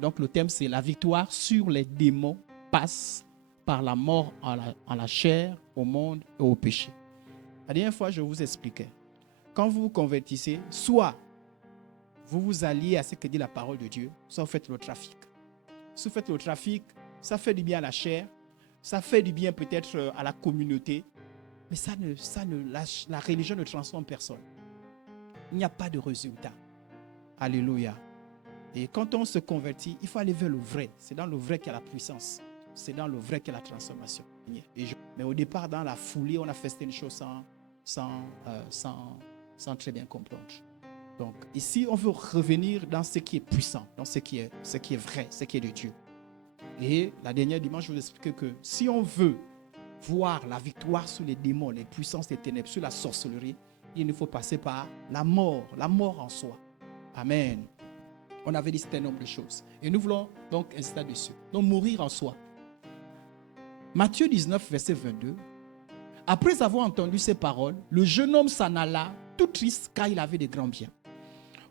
donc le thème c'est la victoire sur les démons passe par la mort en la chair, au monde et au péché. La dernière fois, je vous expliquais. Quand vous vous convertissez, soit vous vous alliez à ce que dit la parole de Dieu, soit vous faites le trafic. Si vous faites le trafic, ça fait du bien à la chair, ça fait du bien peut-être à la communauté, mais la religion ne transforme personne. Il n'y a pas de résultat. Alléluia. Et quand on se convertit, il faut aller vers le vrai. C'est dans le vrai qu'il y a la puissance. C'est dans le vrai qu'il y a la transformation. Mais au départ, dans la foulée, on a fait certaines choses sans très bien comprendre. Donc ici, on veut revenir dans ce qui est puissant, dans ce qui est vrai, ce qui est de Dieu. Et la dernière dimanche, je vous expliquais que si on veut voir la victoire sur les démons, les puissances des ténèbres, sur la sorcellerie, il nous faut passer par la mort en soi. Amen. On avait dit un nombre de choses. Et nous voulons donc insister dessus. Donc mourir en soi. Matthieu 19, verset 22. Après avoir entendu ces paroles, le jeune homme s'en alla, tout triste, car il avait de grands biens.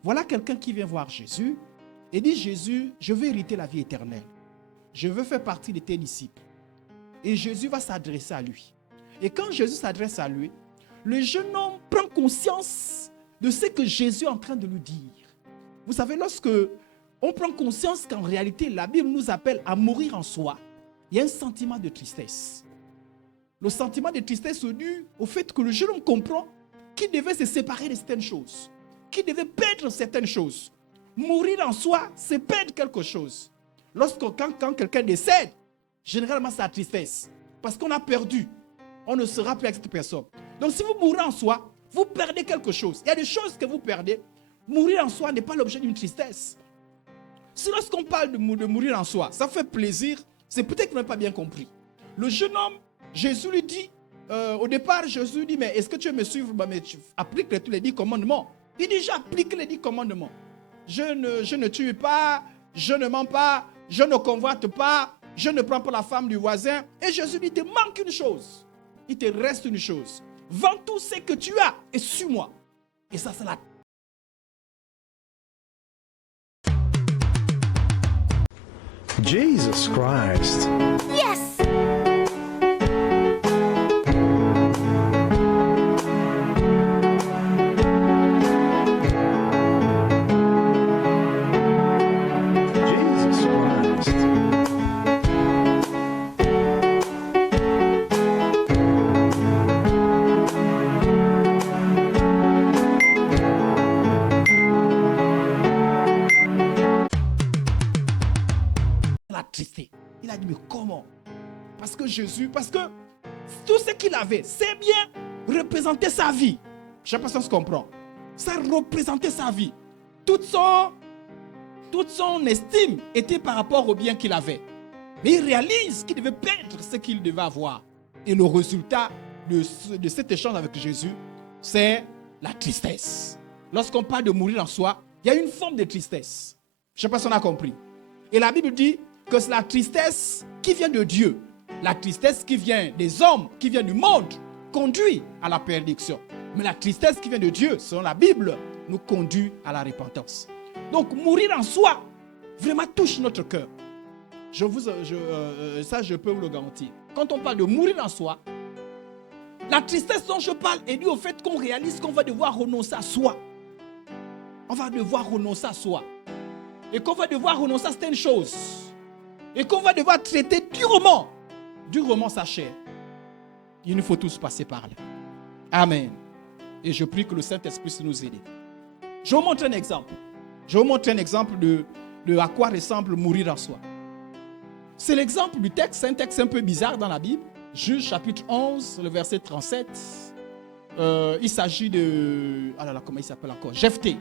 Voilà quelqu'un qui vient voir Jésus et dit, Jésus, je veux hériter la vie éternelle. Je veux faire partie de tes disciples. Et Jésus va s'adresser à lui. Et quand Jésus s'adresse à lui, le jeune homme prend conscience de ce que Jésus est en train de lui dire. Vous savez, lorsque on prend conscience qu'en réalité, la Bible nous appelle à mourir en soi, il y a un sentiment de tristesse. Le sentiment de tristesse est dû au fait que le jeune homme comprend qu'il devait se séparer de certaines choses, qu'il devait perdre certaines choses. Mourir en soi, c'est perdre quelque chose. Quand quelqu'un décède, généralement c'est la tristesse. Parce qu'on a perdu. On ne sera plus avec cette personne. Donc si vous mourrez en soi, vous perdez quelque chose. Il y a des choses que vous perdez. Mourir en soi n'est pas l'objet d'une tristesse. Si lorsqu'on parle de mourir en soi, ça fait plaisir, c'est peut-être que vous n'avez pas bien compris. Le jeune homme, Jésus lui dit, au départ, Jésus dit, mais est-ce que tu veux me suivre? Mais tu appliques tous les 10 commandements. Il dit, j'applique les 10 commandements. Je ne tue pas, je ne mens pas, je ne convoite pas, je ne prends pas la femme du voisin. Et Jésus dit, il te manque une chose. Il te reste une chose. Vends tout ce que tu as et suis-moi. Et ça, c'est la... Jesus Christ. Yes! Jesus Christ. La tristesse. Il a dit, mais comment? Parce que tout ce qu'il avait, c'est bien représenter sa vie. Je ne sais pas si on se comprend. Ça représentait sa vie. Toute son estime était par rapport au bien qu'il avait. Mais il réalise qu'il devait perdre ce qu'il devait avoir. Et le résultat de cet échange avec Jésus, c'est la tristesse. Lorsqu'on parle de mourir en soi, il y a une forme de tristesse. Je ne sais pas si on a compris. Et la Bible dit que c'est la tristesse qui vient de Dieu. La tristesse qui vient des hommes, qui vient du monde, conduit à la perdition. Mais la tristesse qui vient de Dieu, selon la Bible, nous conduit à la repentance. Donc mourir en soi, vraiment touche notre cœur. Ça, je peux vous le garantir. Quand on parle de mourir en soi, la tristesse dont je parle est due au fait qu'on réalise qu'on va devoir renoncer à soi. On va devoir renoncer à soi. Et qu'on va devoir renoncer à certaines choses. Et qu'on va devoir traiter durement sa chair. Il nous faut tous passer par là. Amen. Et je prie que le Saint-Esprit puisse nous aider. Je vais vous montrer un exemple. Je vais vous montrer un exemple de à quoi ressemble mourir en soi. C'est l'exemple du texte, c'est un texte un peu bizarre dans la Bible. Juge chapitre 11, le verset 37. Il s'agit de... Ah là là, comment il s'appelle encore? Jephthé.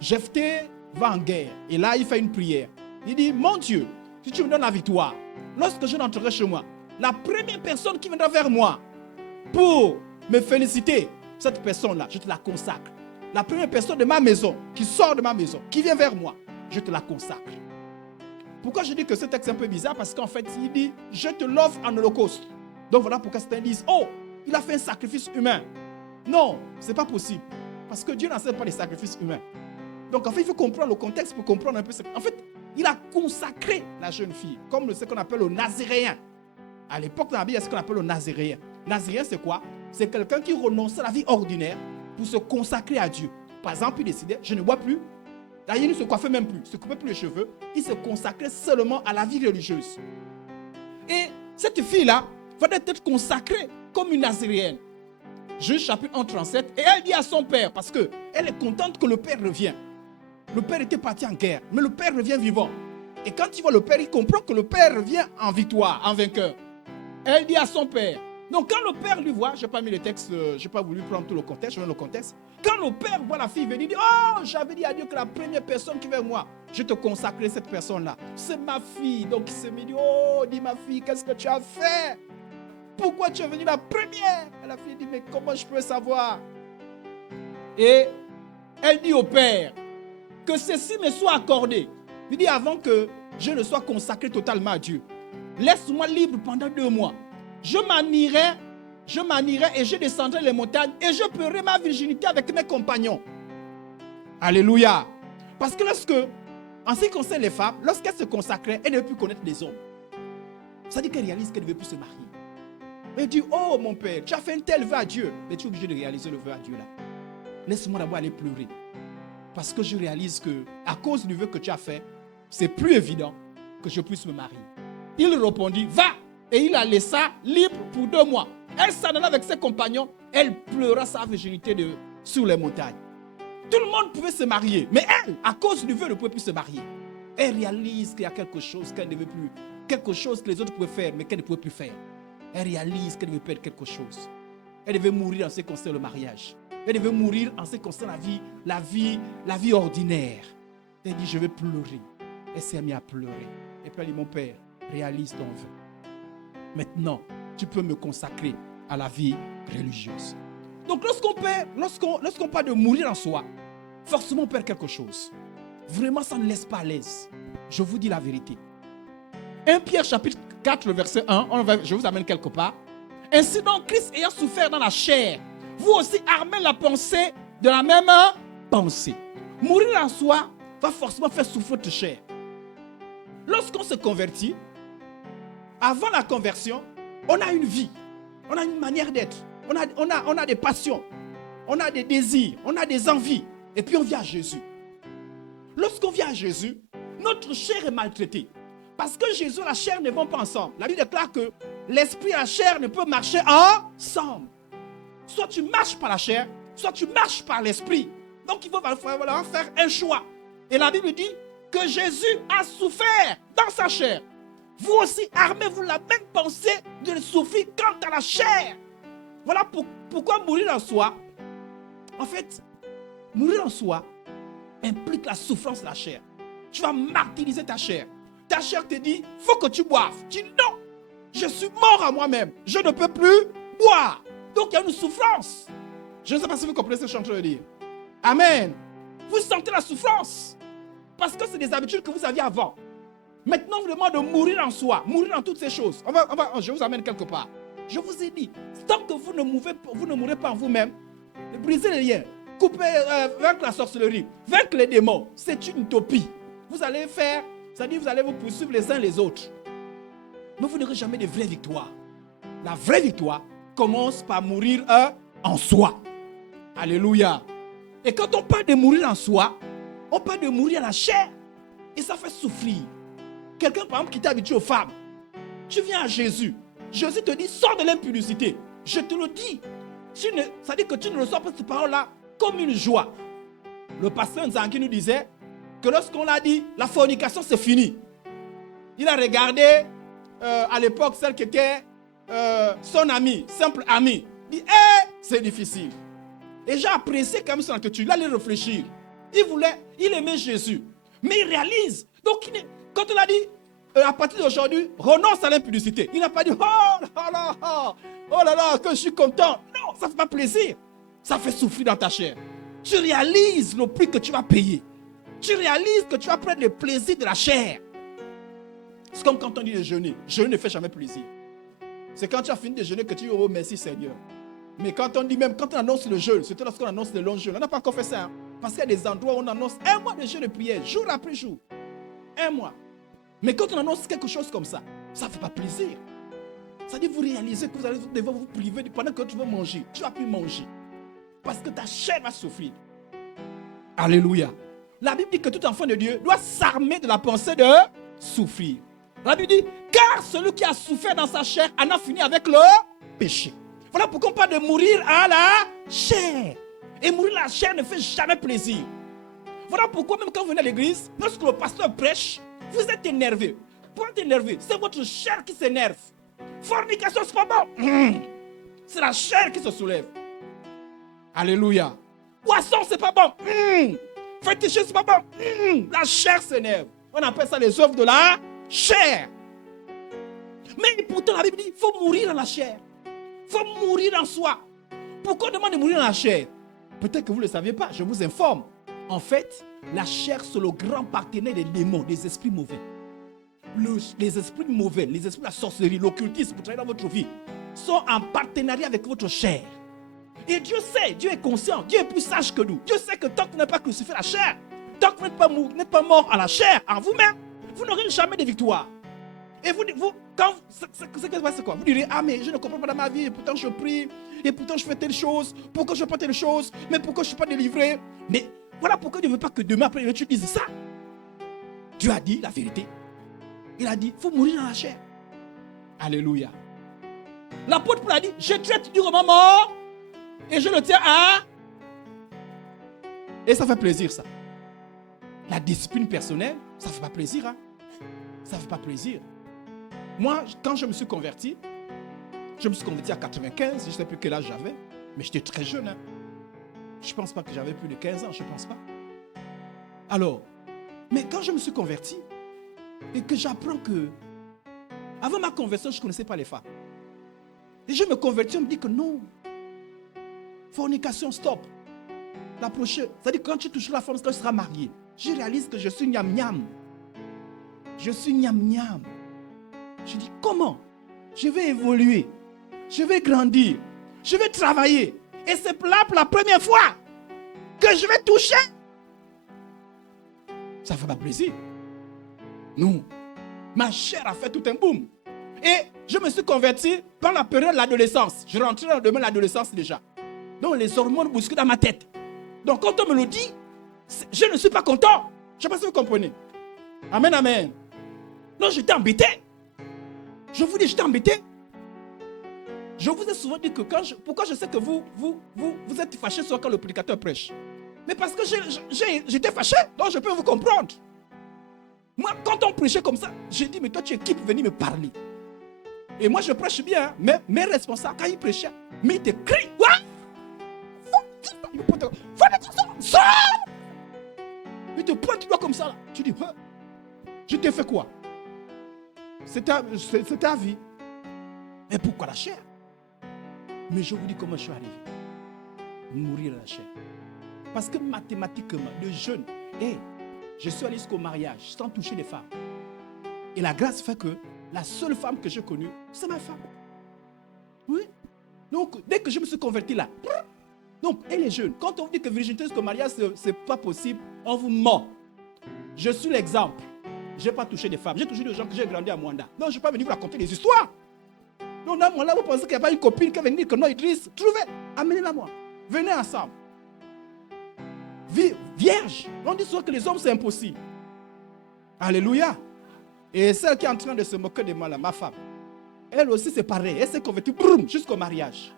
Jephthé va en guerre. Et là, il fait une prière. Il dit, mon Dieu, si tu me donnes la victoire, lorsque je rentrerai chez moi, la première personne qui viendra vers moi pour me féliciter, cette personne-là, je te la consacre. La première personne de ma maison, qui sort de ma maison, qui vient vers moi, je te la consacre. Pourquoi je dis que ce texte est un peu bizarre? Parce qu'en fait, il dit, je te l'offre en holocauste. Donc voilà pourquoi certains disent, oh, il a fait un sacrifice humain. Non, ce n'est pas possible. Parce que Dieu n'enseigne pas les sacrifices humains. Donc en fait, il faut comprendre le contexte pour comprendre un peu. En fait, Il a consacré la jeune fille, comme ce qu'on appelle le nazaréen. À l'époque, dans la Bible, il y a ce qu'on appelle le nazaréen. Nazaréen, c'est quoi? C'est quelqu'un qui renonce à la vie ordinaire pour se consacrer à Dieu. Par exemple, il décidait, je ne bois plus. D'ailleurs, il ne se coiffait même plus, il ne se coupait plus les cheveux. Il se consacrait seulement à la vie religieuse. Et cette fille-là va être consacrée comme une nazaréenne. Juge chapitre 1, 37. Et elle dit à son père, parce qu'elle est contente que le père revienne. Le père était parti en guerre, mais le père revient vivant. Et quand il voit le père, il comprend que le père revient en victoire, en vainqueur. Elle dit à son père. Donc quand le père lui voit, je n'ai pas mis le texte, je n'ai pas voulu prendre tout le contexte, je donne le contexte. Quand le père voit la fille venir, il dit, oh, j'avais dit à Dieu que la première personne qui vient moi, je te consacrerai cette personne-là. C'est ma fille. Donc il se dit, oh, dis ma fille, qu'est-ce que tu as fait? Pourquoi tu es venue la première? Et la fille dit, mais comment je peux savoir? Et elle dit au père, que ceci me soit accordé. Il dit, avant que je ne sois consacré totalement à Dieu, laisse-moi libre pendant 2 mois. Je m'en irai et je descendrai les montagnes et je paierai ma virginité avec mes compagnons. Alléluia. Parce que en ce qui concerne les femmes, lorsqu'elles se consacraient, elles ne veulent plus connaître les hommes. Ça dit qu'elles réalisent qu'elles ne veulent plus se marier. Elle dit, oh mon père, tu as fait un tel vœu à Dieu. Mais tu es obligé de réaliser le vœu à Dieu là. Laisse-moi d'abord aller pleurer. Parce que je réalise que, à cause du vœu que tu as fait, c'est plus évident que je puisse me marier. Il répondit, va! Et il la laissa libre pour 2 mois. Elle s'en alla avec ses compagnons. Elle pleura sa virginité sur les montagnes. Tout le monde pouvait se marier. Mais elle, à cause du vœu, ne pouvait plus se marier. Elle réalise qu'il y a quelque chose qu'elle ne veut plus. Quelque chose que les autres pouvaient faire, mais qu'elle ne pouvait plus faire. Elle réalise qu'elle devait perdre quelque chose. Elle devait mourir en ce qui concerne le mariage. Elle devait mourir en ce qui concerne la vie ordinaire. Elle dit, je vais pleurer. Elle s'est mise à pleurer. Et puis elle dit, mon père, réalise ton vœu. Maintenant, tu peux me consacrer à la vie religieuse. Donc lorsqu'on parle de mourir en soi, forcément on perd quelque chose. Vraiment, ça ne laisse pas à l'aise. Je vous dis la vérité. 1 Pierre chapitre 4, le verset 1, je vous amène quelque part. Ainsi donc, Christ ayant souffert dans la chair, vous aussi armez la pensée de la même pensée. Mourir en soi va forcément faire souffrir votre chair. Lorsqu'on se convertit, avant la conversion, on a une vie, on a une manière d'être, on a des passions, on a des désirs, on a des envies, et puis on vient à Jésus. Lorsqu'on vient à Jésus, notre chair est maltraitée. Parce que Jésus et la chair ne vont pas ensemble. La Bible déclare que l'esprit et la chair ne peuvent marcher ensemble. Soit tu marches par la chair, soit tu marches par l'esprit. Donc il va falloir faire un choix. Et la Bible dit que Jésus a souffert dans sa chair. Vous aussi, armez-vous la même pensée de souffrir quant à la chair. Voilà pourquoi mourir en soi. En fait, mourir en soi implique la souffrance de la chair. Tu vas martyriser ta chair. Ta chair te dit, il faut que tu boives. Tu dis non, je suis mort à moi-même. Je ne peux plus boire. Donc il y a une souffrance. Je ne sais pas si vous comprenez ce que je suis en train de dire. Amen. Vous sentez la souffrance. Parce que c'est des habitudes que vous aviez avant. Maintenant, vous demandez de mourir en soi, mourir en toutes ces choses. Je vous amène quelque part. Je vous ai dit, tant que vous ne mourrez pas en vous-même, brisez les liens, vaincre la sorcellerie, vaincre les démons, c'est une utopie. Vous allez faire, c'est-à-dire vous allez vous poursuivre les uns les autres. Mais vous n'aurez jamais de vraie victoire. La vraie victoire commence par mourir en soi. Alléluia. Et quand on parle de mourir en soi, on parle de mourir à la chair. Et ça fait souffrir. Quelqu'un, par exemple, qui t'est habitué aux femmes. Tu viens à Jésus. Jésus te dit, sors de l'impudicité. Je te le dis. Ça dit que tu ne reçois pas cette parole-là comme une joie. Le pasteur Nzangi nous disait que lorsqu'on l'a dit, la fornication, c'est fini. Il a regardé à l'époque celle qui était son amie, simple amie. Il dit, c'est difficile. Et j'ai apprécié quand même son attitude. Il allait réfléchir. Il aimait Jésus. Mais il réalise. Donc, quand on a dit, à partir d'aujourd'hui, renonce à l'impudicité. Il n'a pas dit, oh là là, que je suis content. Non, ça ne fait pas plaisir. Ça fait souffrir dans ta chair. Tu réalises le prix que tu vas payer. Tu réalises que tu vas prendre le plaisir de la chair. C'est comme quand on dit de jeûner. Jeûner ne fait jamais plaisir. C'est quand tu as fini de jeûner que tu dis, oh merci Seigneur. Mais quand on dit même, quand on annonce le jeûne, surtout lorsqu'on annonce le long jeûne, on n'a pas encore fait ça. Parce qu'il y a des endroits où on annonce un mois de jeûne de prière, jour après jour. 1 mois. Mais quand on annonce quelque chose comme ça, ça ne fait pas plaisir. Ça dit, vous réalisez que vous allez devoir vous priver pendant que tu veux manger. Tu ne vas plus manger. Parce que ta chair va souffrir. Alléluia. La Bible dit que tout enfant de Dieu doit s'armer de la pensée de souffrir. La Bible dit, car celui qui a souffert dans sa chair en a fini avec le péché. Voilà pourquoi on parle de mourir à la chair. Et mourir à la chair ne fait jamais plaisir. Voilà pourquoi même quand vous venez à l'église, lorsque le pasteur prêche, vous êtes énervé. Pourquoi être énervé? C'est votre chair qui s'énerve. Fornication, c'est pas bon. C'est la chair qui se soulève. Alléluia. Poisson, c'est pas bon. Fétichisme, c'est pas bon. La chair s'énerve. On appelle ça les œuvres de la chair. Mais pourtant, la Bible dit, il faut mourir dans la chair. Il faut mourir en soi. Pourquoi on demande de mourir dans la chair? Peut-être que vous ne le saviez pas, je vous informe. En fait, la chair, c'est le grand partenaire des démons, des esprits mauvais. Les esprits mauvais, les esprits de la sorcellerie, l'occultisme, pour travailler dans votre vie, sont en partenariat avec votre chair. Et Dieu sait, Dieu est conscient, Dieu est plus sage que nous. Dieu sait que tant que vous n'avez pas crucifié la chair, tant que vous n'êtes pas mort à la chair, en vous-même, vous n'aurez jamais de victoire. Et quand c'est quoi? Vous direz, ah mais je ne comprends pas dans ma vie, et pourtant je prie, et pourtant je fais telle chose, pourquoi je fais pas telle chose, mais pourquoi je ne suis pas délivré? Mais voilà pourquoi Dieu ne veut pas que demain après tu dises ça. Dieu a dit la vérité. Il a dit, il faut mourir dans la chair. Alléluia. L'apôtre Paul a dit, je traite durement mort, et je le tiens à... Et ça fait plaisir ça. La discipline personnelle, ça ne fait pas plaisir. Hein? Ça ne fait pas plaisir. Moi, quand je me suis converti à 95, je ne sais plus quel âge j'avais, mais j'étais très jeune. Hein? Je ne pense pas que j'avais plus de 15 ans, je ne pense pas. Alors, mais quand je me suis converti, et que j'apprends que, avant ma conversion, je ne connaissais pas les femmes. Et je me convertis, on me dit que non. Fornication, stop. L'approcher, c'est-à-dire quand tu touches la femme, c'est quand tu seras marié. Je réalise que je suis gnam-gnam. Je suis gnam-gnam. Je dis, comment? Je vais évoluer. Je vais grandir. Je vais travailler. Et c'est là pour la première fois que je vais toucher. Ça ne fait pas plaisir. Non. Ma chair a fait tout un boom. Et je me suis converti pendant la période de l'adolescence. Je rentrais dans le domaine de l'adolescence déjà. Donc les hormones bousculent dans ma tête. Donc quand on me le dit, je ne suis pas content. Je ne sais pas si vous comprenez. Amen, amen. Non, j'étais embêté. Je vous dis, j'étais embêté. Je vous ai souvent dit que pourquoi je sais que vous êtes fâché soit quand le prédicateur prêche. Mais parce que j'étais fâché, donc je peux vous comprendre. Moi, quand on prêchait comme ça, j'ai dit, mais toi, tu es qui pour venir me parler? Et moi, je prêche bien, hein, mais mes responsables, quand ils prêchaient, mais ils te crient, ils te pointent du doigt comme ça. Là. Tu dis, hein, je t'ai fait quoi? C'est ta vie. Et pourquoi la chair? Mais je vous dis comment je suis arrivé. Mourir à la chair. Parce que mathématiquement, le jeune, je suis allé jusqu'au mariage sans toucher les femmes. Et la grâce fait que la seule femme que j'ai connue, c'est ma femme. Oui. Donc, dès que je me suis converti là, donc, et les jeunes, quand on vous dit que virginité jusqu'au mariage, c'est pas possible, on vous ment. Je suis l'exemple. Je n'ai pas touché des femmes. J'ai touché des gens que j'ai grandi à Mwanda. Non, je ne vais pas venir vous raconter des histoires. Donc, là, moi, là, vous pensez qu'il n'y a pas une copine qui va venir, que non, Idriss, trouvez, amenez-la moi. Venez ensemble. Vierge. On dit souvent que les hommes, c'est impossible. Alléluia. Et celle qui est en train de se moquer de moi, là, ma femme, elle aussi, c'est pareil. Elle s'est convertie jusqu'au mariage.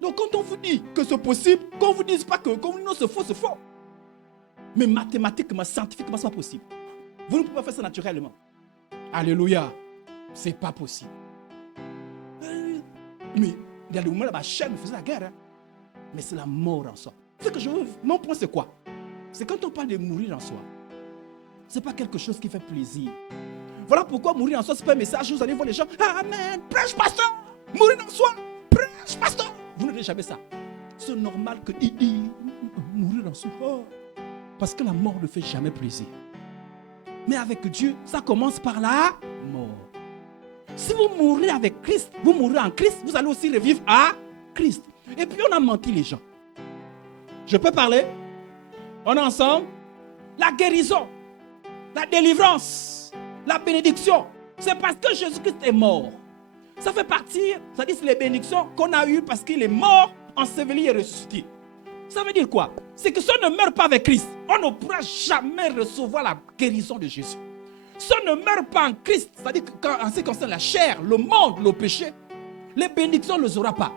Donc, quand on vous dit que c'est possible, qu'on ne vous dise pas que non, c'est faux, c'est faux. Mais mathématiquement, scientifiquement, ce n'est pas possible. Vous ne pouvez pas faire ça naturellement. Alléluia. Ce n'est pas possible. Mais il y a des moments où ma chair me faisait la guerre. Hein. Mais c'est la mort en soi. Mon point, c'est quoi? C'est quand on parle de mourir en soi. Ce n'est pas quelque chose qui fait plaisir. Voilà pourquoi mourir en soi, ce n'est pas un message. Vous allez voir les gens. Amen. Prêche, pasteur. Mourir en soi. Prêche, pasteur. Vous ne direz jamais ça. C'est normal que mourir en soi. Oh. Parce que la mort ne fait jamais plaisir. Mais avec Dieu, ça commence par la mort. Si vous mourrez avec Christ, vous mourrez en Christ, vous allez aussi revivre à Christ. Et puis on a menti les gens. Je peux parler? On est ensemble? La guérison. la délivrance, la bénédiction. C'est parce que Jésus-Christ est mort. Ça fait partie, ça dit c'est les bénédictions qu'on a eues parce qu'il est mort, enseveli et ressuscité. Ça veut dire quoi? C'est que si on ne meurt pas avec Christ, on ne pourra jamais recevoir la guérison de Jésus. Si on ne meurt pas en Christ, c'est-à-dire qu'en ce qui concerne la chair, le monde, le péché, les bénédictions ne les aura pas.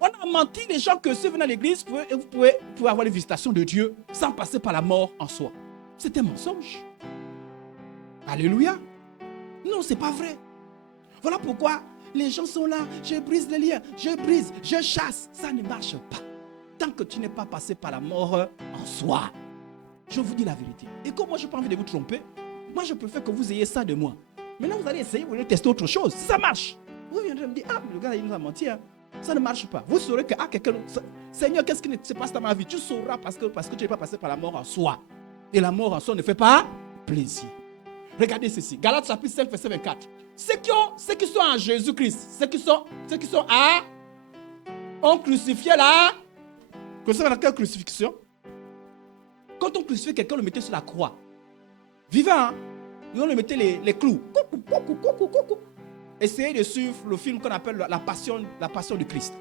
On a menti les gens que si vous venez à l'église, vous pouvez avoir les visitations de Dieu sans passer par la mort en soi. C'est un mensonge. Alléluia. Non, ce n'est pas vrai. Voilà pourquoi les gens sont là, je brise les liens, je brise, je chasse. Ça ne marche pas. Tant que tu n'es pas passé par la mort en soi. Je vous dis la vérité. Et comme moi, je n'ai pas envie de vous tromper, moi, je préfère que vous ayez ça de moi. Maintenant, vous allez essayer, vous allez tester autre chose. Si ça marche, vous viendrez me dire, ah, le gars, il nous a menti. Hein. Ça ne marche pas. Vous saurez que, ah, quelqu'un, Seigneur, qu'est-ce qui se passe dans ma vie? Tu sauras parce que tu n'es pas passé par la mort en soi. Et la mort en soi ne fait pas plaisir. Regardez ceci. Galates chapitre 5, verset 24. Ceux qui sont en Jésus-Christ, ceux qui sont ont crucifié là. Vous savez dans quelle crucifixion? Quand on crucifiait quelqu'un, on le mettait sur la croix. Vivant, hein? Et on le mettait les clous. Essayez de suivre le film qu'on appelle la passion de Christ.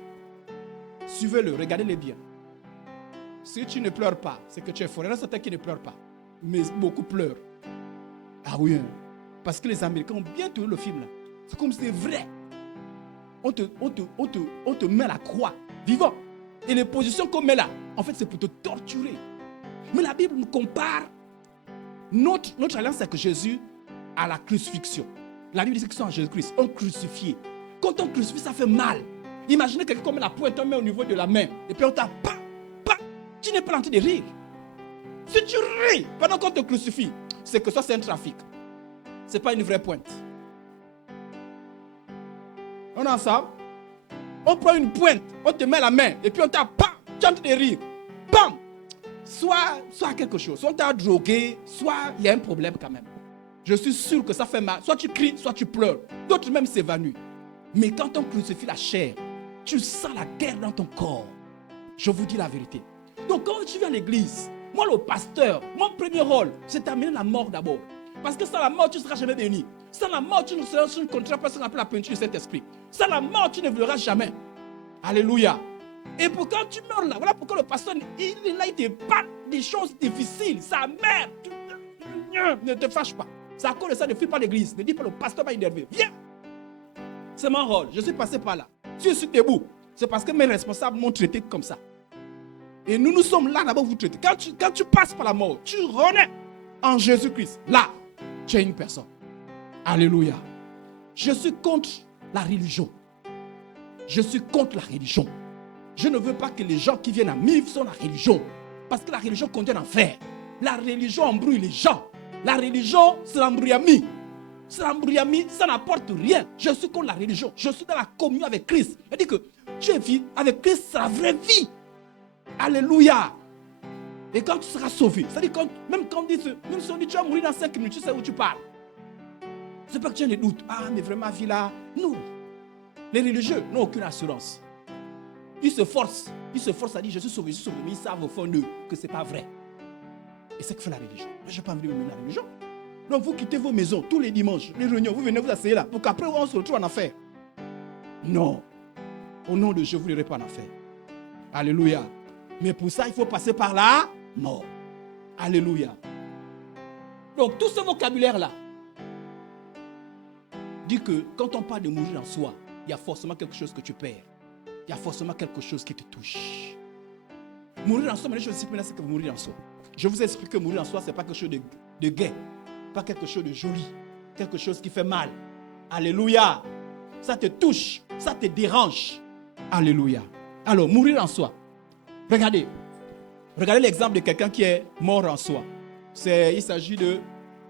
Suivez-le, regardez-le bien. Si tu ne pleures pas, c'est que tu es fort. Il y en a certains qui ne pleurent pas, mais beaucoup pleurent. Ah oui, hein? Parce que les Américains ont bien tourné le film là. C'est comme si c'était vrai. On te met à la croix, vivant. Et les positions qu'on met là, en fait, c'est pour te torturer. Mais la Bible nous compare notre alliance avec Jésus à la crucifixion. La Bible dit qu'ils sont en Jésus-Christ, on crucifié. Quand on crucifie, ça fait mal. Imaginez quelqu'un met la pointe, on met au niveau de la main, et puis on t'a pas. Tu n'es pas en train de rire. Si tu ris pendant qu'on te crucifie, c'est que ça c'est un trafic. Ce n'est pas une vraie pointe. On est ensemble? On prend une pointe, on te met la main, et puis on t'a pas. Tu es en train de rire. Bam! Soit quelque chose, soit on t'a drogué, soit il y a un problème quand même. Je suis sûr que ça fait mal. Soit tu cries, soit tu pleures. D'autres même s'évanouissent. Mais quand on crucifie la chair, tu sens la guerre dans ton corps. Je vous dis la vérité. Donc quand tu viens à l'église, moi le pasteur, mon premier rôle, c'est d'amener la mort d'abord. Parce que sans la mort, tu ne seras jamais béni. Sans la mort, tu ne connaîtras pas ce qu'on appelle la peinture du Saint-Esprit. Sans la mort, tu ne verras jamais. Alléluia. Et pour quand tu meurs là, voilà pourquoi le pasteur, il est là, il te parle des choses difficiles. Sa mère, ne te fâche pas. C'est à cause de ça, ne fuis pas l'église. Ne dis pas le pasteur va énerver. Viens. C'est mon rôle. Je suis passé par là. Si je suis debout, c'est parce que mes responsables m'ont traité comme ça. Et nous sommes là d'abord vous traiter. Quand tu passes par la mort, tu renais en Jésus-Christ. Là, tu es une personne. Alléluia. Je suis contre la religion. Je suis contre la religion. Je ne veux pas que les gens qui viennent à MIF soient la religion. Parce que la religion conduit en enfer. La religion embrouille les gens. La religion, c'est l'embrouillamie. C'est l'embrouillamie, ça n'apporte rien. Je suis contre la religion. Je suis dans la communion avec Christ. C'est-à-dire que tu es vie avec Christ, c'est la vraie vie. Alléluia. Et quand tu seras sauvé, c'est-à-dire même quand on dit, même si on dit tu vas mourir dans 5 minutes, tu sais où tu parles. C'est pas que tu as des doutes. Ah, mais vraiment, vie là. Non. Les religieux n'ont aucune assurance. Ils se forcent à dire je suis sauvé, mais ils savent au fond d'eux que ce n'est pas vrai. Et c'est que fait la religion. Je n'ai pas envie de me mener la religion. Donc vous quittez vos maisons tous les dimanches, les réunions, vous venez vous asseoir là, pour qu'après on se retrouve en enfer. Non. Au nom de Dieu, vous n'irez pas en enfer. Alléluia. Mais pour ça, il faut passer par la mort. Alléluia. Donc tout ce vocabulaire-là dit que quand on parle de mourir en soi, il y a forcément quelque chose que tu perds. Il y a forcément quelque chose qui te touche. Mourir en soi, mais je vous explique maintenant ce que mourir en soi. Je vous explique que mourir en soi, ce n'est pas quelque chose de gai, pas quelque chose de joli, quelque chose qui fait mal. Alléluia. Ça te touche, ça te dérange. Alléluia. Alors, mourir en soi. Regardez l'exemple de quelqu'un qui est mort en soi. Il s'agit de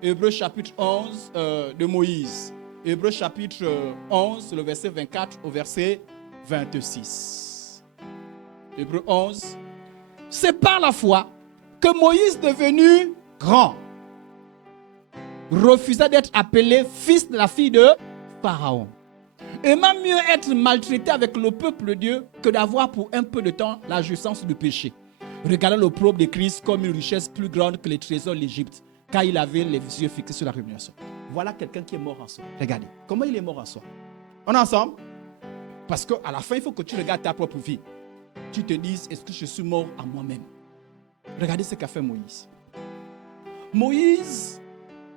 Hébreux chapitre 11 de Moïse. Hébreux chapitre 11, le verset 24 au verset 26. Hébreux 11. C'est par la foi que Moïse, devenu grand, refusa d'être appelé fils de la fille de Pharaon. Aimant mieux être maltraité avec le peuple de Dieu que d'avoir pour un peu de temps la jouissance du péché. Regardant l'opprobre de Christ comme une richesse plus grande que les trésors de l'Égypte, Quand il avait les yeux fixés sur la révélation. Voilà quelqu'un qui est mort en soi. Regardez, comment il est mort en soi. On est ensemble? Parce qu'à la fin, il faut que tu regardes ta propre vie. Tu te dises, est-ce que je suis mort à moi-même? Regardez ce qu'a fait Moïse. Moïse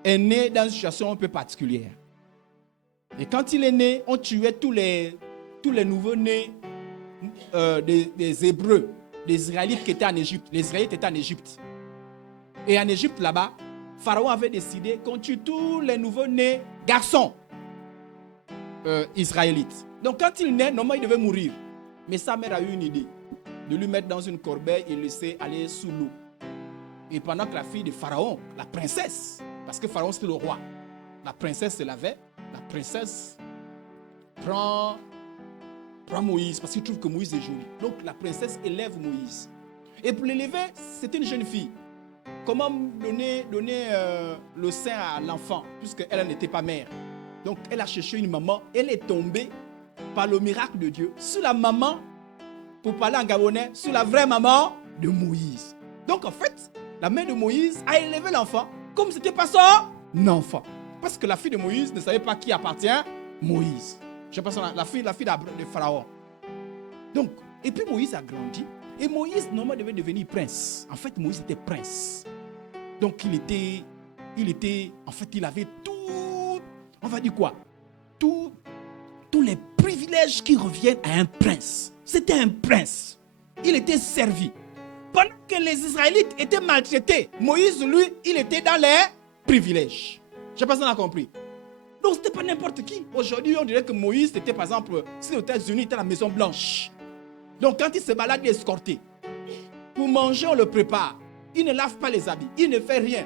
est né dans une situation un peu particulière. Et quand il est né, on tuait tous les nouveaux-nés des Hébreux, des Israélites qui étaient en Égypte. Les Israélites étaient en Égypte. Et en Égypte, là-bas, Pharaon avait décidé qu'on tue tous les nouveaux-nés garçons israélites. Donc quand il naît, normalement, il devait mourir. Mais sa mère a eu une idée de lui mettre dans une corbeille et le laisser aller sous l'eau. Et pendant que la fille de Pharaon, la princesse, parce que Pharaon c'était le roi, la princesse se lavait, la princesse prend Moïse parce qu'il trouve que Moïse est joli. Donc la princesse élève Moïse. Et pour l'élever, c'était une jeune fille. Comment donner le sein à l'enfant puisqu'elle n'était pas mère? Donc elle a cherché une maman. Elle est tombée par le miracle de Dieu sur la maman, pour parler en gabonais, sur la vraie maman de Moïse. Donc en fait, la mère de Moïse a élevé l'enfant comme si ce n'était pas son enfant. Parce que la fille de Moïse ne savait pas qui appartient Moïse. Je pense la fille de Pharaon. Donc, et puis Moïse a grandi. Et Moïse, normalement, devait devenir prince. En fait, Moïse était prince. Donc, en fait, il avait tout, on va dire quoi? Tous les privilèges qui reviennent à un prince. C'était un prince. Il était servi. Pendant que les Israélites étaient maltraités, Moïse, lui, il était dans les privilèges. Je ne sais pas si on a compris. Donc, ce n'était pas n'importe qui. Aujourd'hui, on dirait que Moïse était, par exemple, si aux États-Unis, il était à la Maison Blanche. Donc, quand il se balade, il est escorté. Pour manger, on le prépare. Il ne lave pas les habits. Il ne fait rien.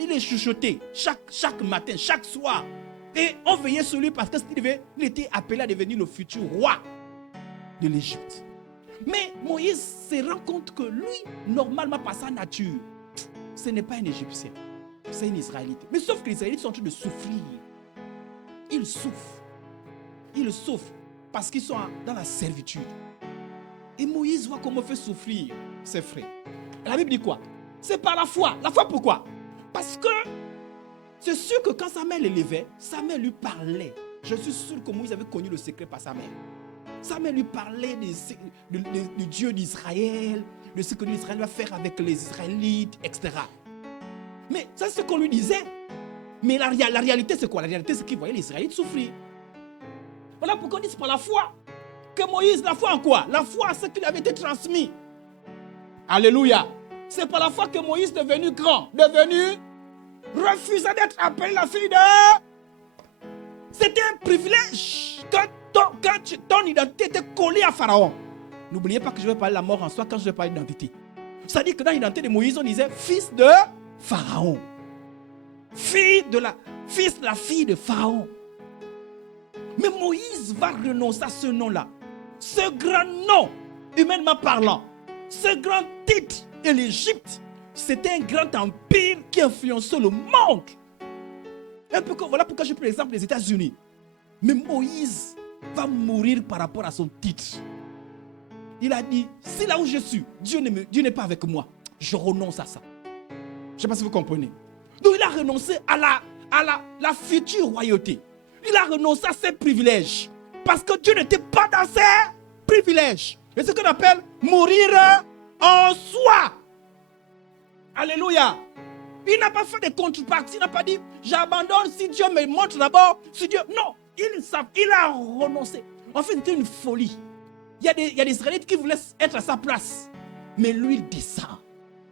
Il est chuchoté chaque matin, chaque soir. Et on veillait sur lui parce qu'il était appelé à devenir le futur roi de l'Égypte. Mais Moïse se rend compte que lui, normalement, par sa nature, ce n'est pas un Égyptien. C'est un Israélite. Mais sauf que les Israélites sont en train de souffrir. Ils souffrent. Ils souffrent parce qu'ils sont dans la servitude. Et Moïse voit comment fait souffrir ses frères. Et la Bible dit quoi? C'est par la foi. La foi pourquoi? Parce que c'est sûr que quand sa mère l'élevait, sa mère lui parlait. Je suis sûr que Moïse avait connu le secret par sa mère. Sa mère lui parlait du Dieu d'Israël, de ce que l'Israël va faire avec les Israélites, etc. Mais ça, c'est ce qu'on lui disait. Mais la réalité, c'est quoi? La réalité, c'est qu'il voyait les Israélites souffrir. Voilà pourquoi on dit c'est par la foi. Que Moïse, la foi en quoi? La foi en ce qu'il avait été transmis. Alléluia. C'est par la foi que Moïse est devenu grand, refusant d'être appelé la fille de... C'était un privilège. Quand ton identité était collée à Pharaon. N'oubliez pas que je vais parler de la mort en soi quand je vais parler d'identité. C'est-à-dire que dans l'identité de Moïse, on disait fils de Pharaon. Fils de la fille de Pharaon. Mais Moïse va renoncer à ce nom-là. Ce grand nom, humainement parlant, ce grand titre de l'Égypte, c'était un grand empire qui influençait le monde. Voilà pourquoi je prends l'exemple des États-Unis. Mais Moïse va mourir par rapport à son titre. Il a dit, si là où je suis, Dieu n'est pas avec moi, je renonce à ça. Je ne sais pas si vous comprenez. Donc il a renoncé à la future royauté. Il a renoncé à ses privilèges. Parce que Dieu n'était pas dans ses privilèges. C'est ce qu'on appelle mourir en soi. Alléluia. Il n'a pas fait de contrepartie. Il n'a pas dit, j'abandonne si Dieu me montre d'abord. Si Dieu... Non, il a renoncé. En fait, c'était une folie. Il y a des Israélites qui voulaient être à sa place. Mais lui, il descend.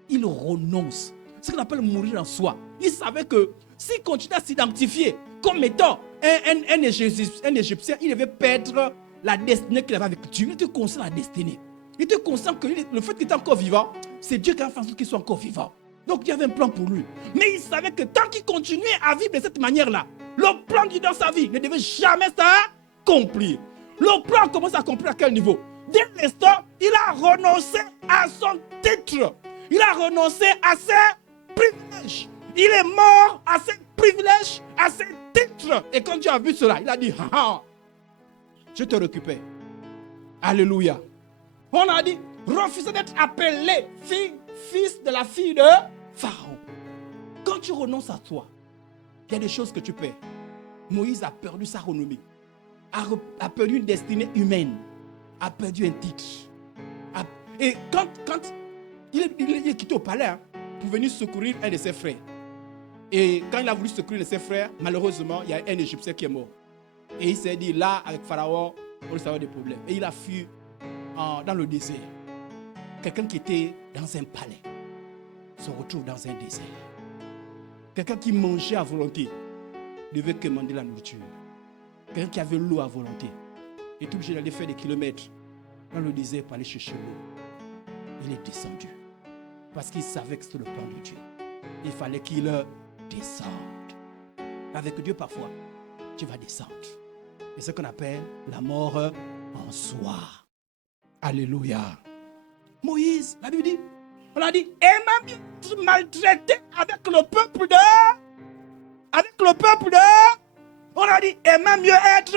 Il renonce. C'est ce qu'on appelle mourir en soi. Il savait que s'il continuait à s'identifier comme étant un Égyptien, il devait perdre la destinée qu'il avait avec Dieu. Il était conscient de la destinée. Il était conscient que le fait qu'il était encore vivant, c'est Dieu qui a fait en sorte qu'il soit encore vivant. Donc il y avait un plan pour lui. Mais il savait que tant qu'il continuait à vivre de cette manière-là, le plan qui dans sa vie ne devait jamais s'accomplir. Le plan commence à accomplir à quel niveau? Dès l'instant, il a renoncé à son titre. Il a renoncé à ses privilèges. Il est mort à ses privilèges, à ses titres. Et quand Dieu a vu cela, il a dit, je te récupère. Alléluia. On a dit, refusez d'être appelé fils de la fille de Pharaon. Quand tu renonces à toi, il y a des choses que tu perds. Moïse a perdu sa renommée, a perdu une destinée humaine, a perdu un titre. Et quand il est quitté au palais pour venir secourir un de ses frères. Et quand il a voulu secourir un de ses frères, malheureusement, il y a un Égyptien qui est mort. Et il s'est dit, là, avec Pharaon, on risque d'avoir des problèmes. Et il a fui dans le désert. Quelqu'un qui était dans un palais se retrouve dans un désert. Quelqu'un qui mangeait à volonté devait commander la nourriture. Quelqu'un qui avait l'eau à volonté est obligé d'aller faire des kilomètres dans le désert pour aller chercher l'eau. Il est descendu parce qu'il savait que c'était le plan de Dieu. Il fallait qu'il descende. Avec Dieu, parfois, tu vas descendre. C'est ce qu'on appelle la mort en soi. Alléluia. Moïse, la Bible dit, on a dit, et même être maltraité avec le peuple on a dit, et même mieux être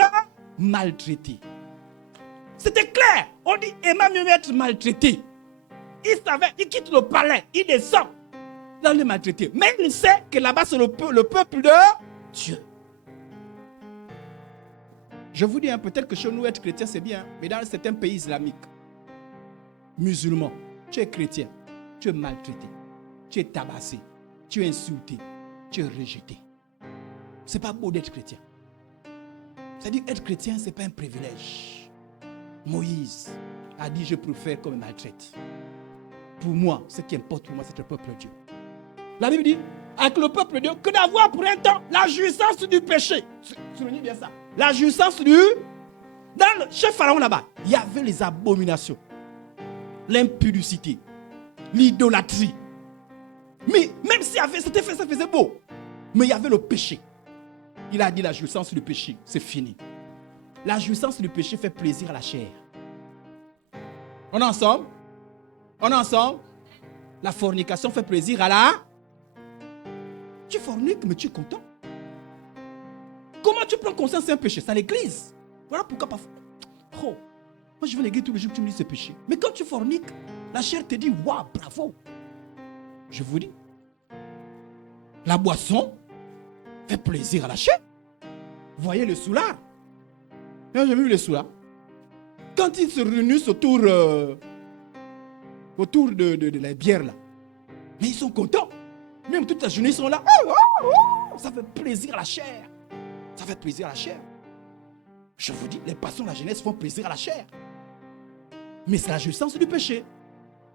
maltraité. C'était clair. On dit, et même mieux être maltraité. Il savait, il quitte le palais, il descend dans le maltraité. Mais il sait que là-bas, c'est le peuple de Dieu. Je vous dis, peut-être que chez nous, être chrétien, c'est bien. Mais dans certains pays islamiques, musulmans, tu es chrétien, tu es maltraité, tu es tabassé, tu es insulté, tu es rejeté. C'est pas beau d'être chrétien. C'est-à-dire être chrétien, ce n'est pas un privilège. Moïse a dit, je préfère qu'on me maltraite. Pour moi, ce qui importe pour moi, c'est le peuple de Dieu. La Bible dit, avec le peuple de Dieu, que d'avoir pour un temps la jouissance du péché. Souvenez bien ça. La jouissance du... Chez Pharaon là-bas, il y avait les abominations, l'impudicité, l'idolâtrie. Mais même si ça faisait beau, mais il y avait le péché. Il a dit la jouissance du péché, c'est fini. La jouissance du péché fait plaisir à la chair. On est ensemble? On est ensemble? La fornication fait plaisir à la... Tu forniques, mais tu es content. Comment tu prends conscience c'est un péché? C'est à l'église. Voilà pourquoi parfois... Oh, moi je vais à l'église tous les jours, tu me dis c'est péché. Mais quand tu forniques, la chair te dit, waouh, bravo. Je vous dis, la boisson fait plaisir à la chair. Vous voyez le soulard? J'ai vu le soulard. Quand ils se réunissent autour de la bière là, mais ils sont contents. Même toute la journée ils sont là. Ça fait plaisir à la chair. Ça fait plaisir à la chair. Je vous dis, les passions de la jeunesse font plaisir à la chair. Mais c'est la jouissance du péché.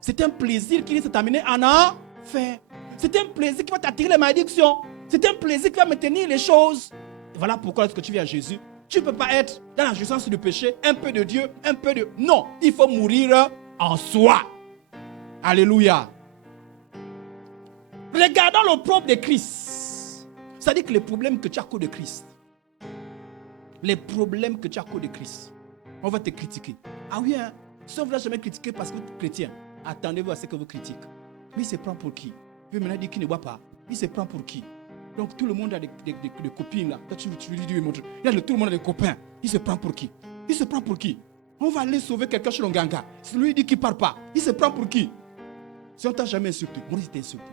C'est un plaisir qui va t'amener en enfer. C'est un plaisir qui va t'attirer les malédictions. C'est un plaisir qui va maintenir les choses. Et voilà pourquoi lorsque tu viens à Jésus, tu ne peux pas être dans la jouissance du péché, un peu de Dieu, un peu de... Non, il faut mourir en soi. Alléluia. Regardons le propre de Christ. C'est-à-dire que les problèmes que tu as à cause de Christ, les problèmes que tu as à cause de Christ, on va te critiquer. Ah oui, hein? Si on ne vous jamais critiquer parce que vous êtes chrétien, attendez-vous à ce que vous critiquez. Mais il se prend pour qui? Il veut maintenant dire qu'il ne boit pas. Il se prend pour qui? Donc tout le monde a des copines là. Toi, tu lui dis, tout le monde a des copains. Il se prend pour qui? Il se prend pour qui? On va aller sauver quelqu'un chez l'Onganga. Si lui dit qu'il ne part pas, il se prend pour qui? Si on ne t'a jamais insulté, moi je t'ai insulté.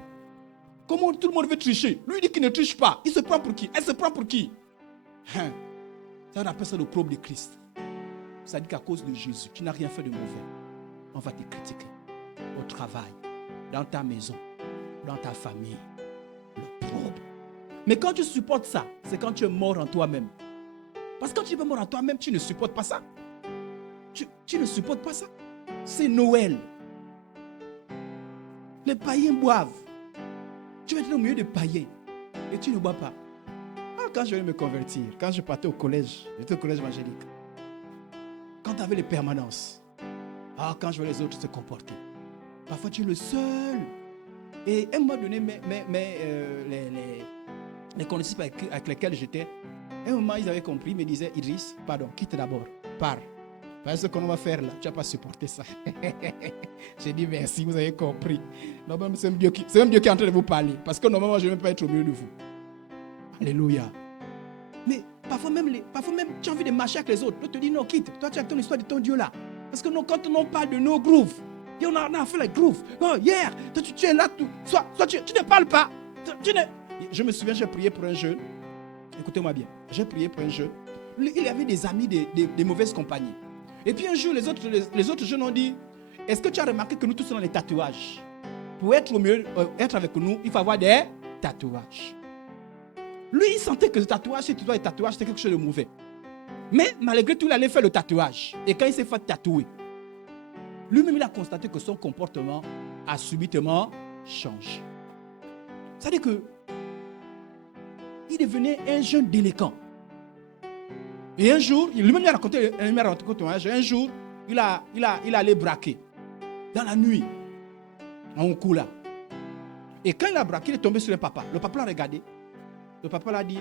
Comment tout le monde veut tricher? Lui dit qu'il ne triche pas. Il se prend pour qui? Elle se prend pour qui? Ça, on appelle ça le problème de Christ. Ça dit qu'à cause de Jésus, tu n'as rien fait de mauvais. On va te critiquer. Au travail, dans ta maison, dans ta famille. Le problème. Mais quand tu supportes ça, c'est quand tu es mort en toi-même. Parce que quand tu es mort en toi-même, tu ne supportes pas ça. Tu ne supportes pas ça. C'est Noël. Les païens boivent. Tu vas être au milieu des païens et tu ne bois pas. Quand je vais me convertir, quand je partais au collège, j'étais au collège évangélique. Quand tu avais les permanences, quand je vois les autres se comporter, parfois tu es le seul. Et à un moment donné, les condisciples avec lesquels j'étais, à un moment ils avaient compris, ils me disaient, Idriss, pardon, quitte d'abord, pars. Parce que ce qu'on va faire là, tu n'as pas supporté ça. J'ai dit merci, vous avez compris. Normalement, c'est même Dieu qui est en train de vous parler. Parce que normalement, je ne vais même pas être au milieu de vous. Alléluia. Mais parfois même, tu as envie de marcher avec les autres. L'autre te dit non, quitte. Toi, tu as ton histoire de ton Dieu là. Parce que quand on parle de nos grooves, et on a fait les grooves. Oh, hier, tu es là, soit tu ne parles pas. Je me souviens, j'ai prié pour un jeune. Écoutez-moi bien. J'ai prié pour un jeune. Il avait des amis des mauvaises compagnies. Et puis un jour, les autres jeunes ont dit, est-ce que tu as remarqué que nous tous avons des tatouages? Pour être au mieux, être avec nous, il faut avoir des tatouages. Lui, il sentait que le tatouage, si tu dois les tatouages, c'était quelque chose de mauvais. Mais malgré tout, il allait faire le tatouage. Et quand il s'est fait tatouer, lui-même, il a constaté que son comportement a subitement changé. C'est-à-dire que il devenait un jeune délinquant. Et un jour, lui-même a raconté un jour, il allait braquer dans la nuit, en Oukula. Et quand il a braqué, il est tombé sur le papa. Le papa l'a regardé. Le papa l'a dit.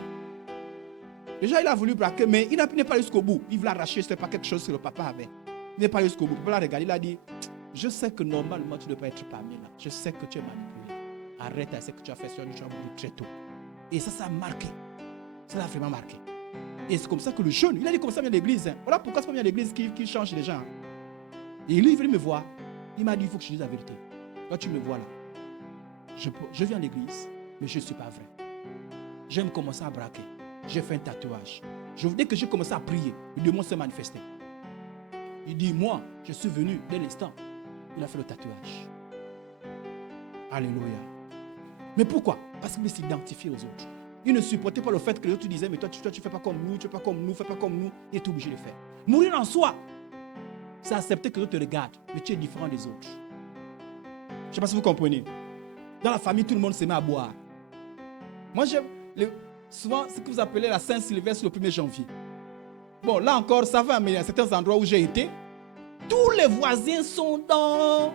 Déjà, il a voulu braquer, mais il n'est pas allé jusqu'au bout. Il voulait arracher, ce n'était pas quelque chose que le papa avait. Il n'est pas allé jusqu'au bout. Le papa l'a regardé, il a dit, je sais que normalement, tu ne dois pas être parmi là. Je sais que tu es manipulé. Arrête à ce que tu as fait sur nous, tu as voulu très tôt. Et ça a marqué. Ça l'a vraiment marqué. Et c'est comme ça que le jeune, il a dit comme ça vient à l'église. Hein. Voilà pourquoi c'est pas bien l'église qui change les gens. Hein. Et lui, il venait me voir. Il m'a dit, il faut que je dise la vérité. Là, tu me vois là. Je viens à l'église, mais je ne suis pas vrai. J'aime commencer à braquer. J'ai fait un tatouage. Dès que j'ai commencé à prier, le démon s'est manifesté. Il dit, moi, je suis venu dès l'instant. Il a fait le tatouage. Alléluia. Mais pourquoi? Parce qu'il s'identifiait aux autres. Il ne supportait pas le fait que les autres disaient, mais toi, tu ne fais pas comme nous, tu ne fais pas comme nous, fais pas comme nous. Il est obligé de faire. Mourir en soi, c'est accepter que les autres te regardent, mais tu es différent des autres. Je ne sais pas si vous comprenez. Dans la famille, tout le monde se met à boire. Moi, j'aime souvent ce que vous appelez la Saint-Sylvestre le 1er janvier. Bon, là encore, ça va, mais il y a certains endroits où j'ai été. Tous les voisins sont dans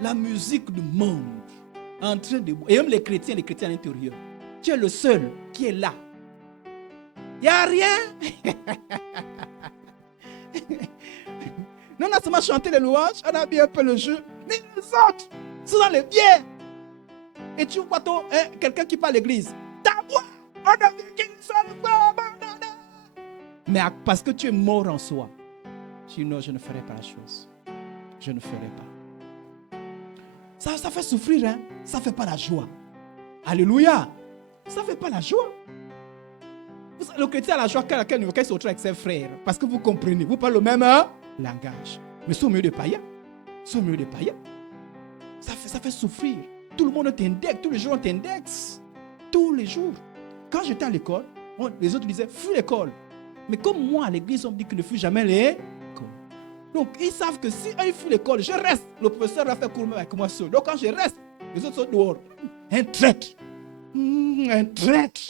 la musique du monde. En train de boire. Et même les chrétiens à l'intérieur. Tu es le seul qui est là. Il n'y a rien. Nous, on a seulement chanté les louanges, on a bien un peu le jeu. Mais les autres sont dans les biais. Et tu vois quelqu'un qui parle à l'église. Mais parce que tu es mort en soi, tu dis non, je ne ferai pas la chose. Je ne ferai pas. Ça fait souffrir, hein? Ça ne fait pas la joie. Alléluia. Ça ne fait pas la joie. Le chrétien a la joie quand il se retrouve avec ses frères. Parce que vous comprenez, vous parlez le même langage. Mais c'est au milieu des païens. C'est au milieu des païens. Ça fait souffrir. Tout le monde t'indexe. Tous les jours, on t'indexe. Tous les jours. Quand j'étais à l'école, les autres disaient, fuis l'école. Mais comme moi, à l'église, on me dit qu'il ne fuit jamais l'école. Donc, ils savent que si ils fuient l'école, je reste. Le professeur va faire cours avec moi seul. Donc, quand je reste, les autres sont dehors. Un traître. Un traître.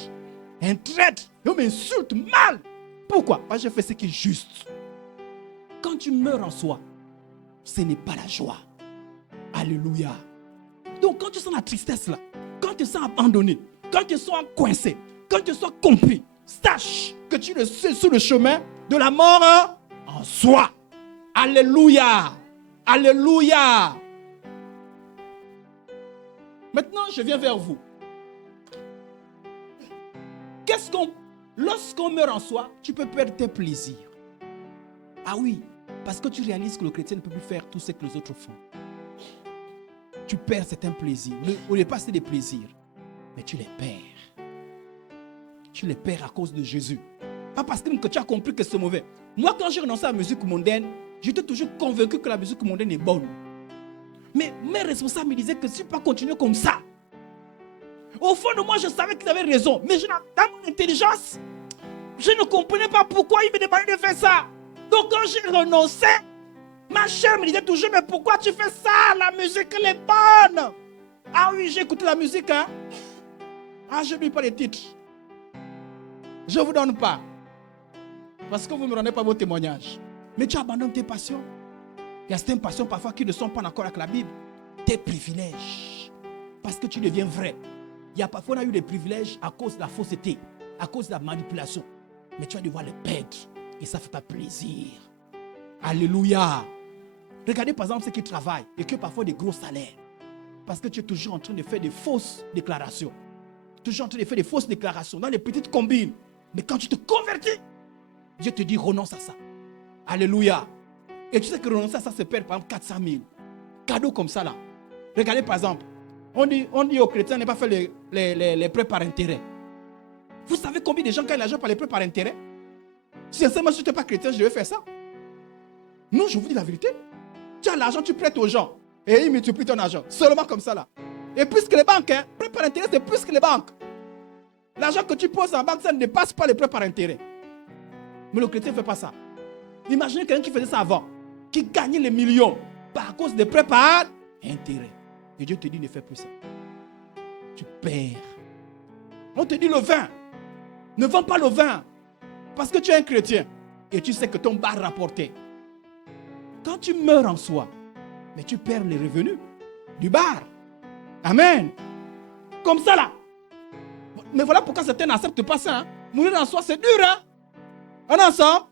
Un traître. On m'insulte mal. Pourquoi? Parce que j'ai fait ce qui est juste. Quand tu meurs en soi, ce n'est pas la joie. Alléluia. Donc, quand tu sens la tristesse là, quand tu sens abandonné, quand tu sens coincé, quand tu sens compris, sache que tu es sur le chemin de la mort en soi. Alléluia. Alléluia. Maintenant, je viens vers vous. Lorsqu'on meurt en soi, tu peux perdre tes plaisirs. Ah oui, parce que tu réalises que le chrétien ne peut plus faire tout ce que les autres font. Tu perds certains plaisirs. Au départ, c'est des plaisirs. Mais tu les perds. Tu les perds à cause de Jésus. Pas parce que tu as compris que c'est mauvais. Moi, quand j'ai renoncé à la musique mondaine, j'étais toujours convaincu que la musique mondaine est bonne. Mais mes responsables me disaient que si je ne peux pas continuer comme ça. Au fond de moi, je savais qu'ils avaient raison. Mais dans mon intelligence, je ne comprenais pas pourquoi ils me demandaient de faire ça. Donc quand j'ai renoncé, ma chère me disait toujours, mais pourquoi tu fais ça? La musique, elle est bonne. Ah oui, j'ai écouté la musique, hein. Ah, je ne lis pas les titres. Je ne vous donne pas. Parce que vous ne me rendez pas vos témoignages. Mais tu abandonnes tes passions. Il y a certaines passions parfois qui ne sont pas en accord avec la Bible. Tes privilèges. Parce que tu deviens vrai. Il y a parfois on a eu des privilèges à cause de la fausseté, à cause de la manipulation. Mais tu vas devoir les perdre. Et ça ne fait pas plaisir. Alléluia. Regardez par exemple ceux qui travaillent et qui ont parfois des gros salaires. Parce que tu es toujours en train de faire des fausses déclarations. Toujours en train de faire des fausses déclarations dans les petites combines. Mais quand tu te convertis, Dieu te dit renonce à ça. Alléluia. Et tu sais que renoncer à ça, c'est perdre par exemple 400 000. Cadeau comme ça là. Regardez par exemple, On dit aux chrétiens de ne pas faire les prêts par intérêt. Vous savez combien de gens gagnent l'argent par les prêts par intérêt? Sincèrement, si tu n'es pas chrétien, je devais faire ça. Non, je vous dis la vérité. Tu as l'argent, tu prêtes aux gens. Et ils multiplient ton argent. Seulement comme ça là. Et plus que les banques, hein, prêts par intérêt, c'est plus que les banques. L'argent que tu poses en banque, ça ne dépasse pas les prêts par intérêt. Mais le chrétien ne fait pas ça. Imaginez quelqu'un qui faisait ça avant, qui gagnait les millions par cause des prêts par intérêt. Et Dieu te dit, ne fais plus ça. Tu perds. On te dit le vin. Ne vends pas le vin. Parce que tu es un chrétien. Et tu sais que ton bar rapportait. Quand tu meurs en soi, mais tu perds les revenus du bar. Amen. Comme ça là. Mais voilà pourquoi certains n'acceptent pas ça. Hein. Mourir en soi, c'est dur. Hein? On est ensemble?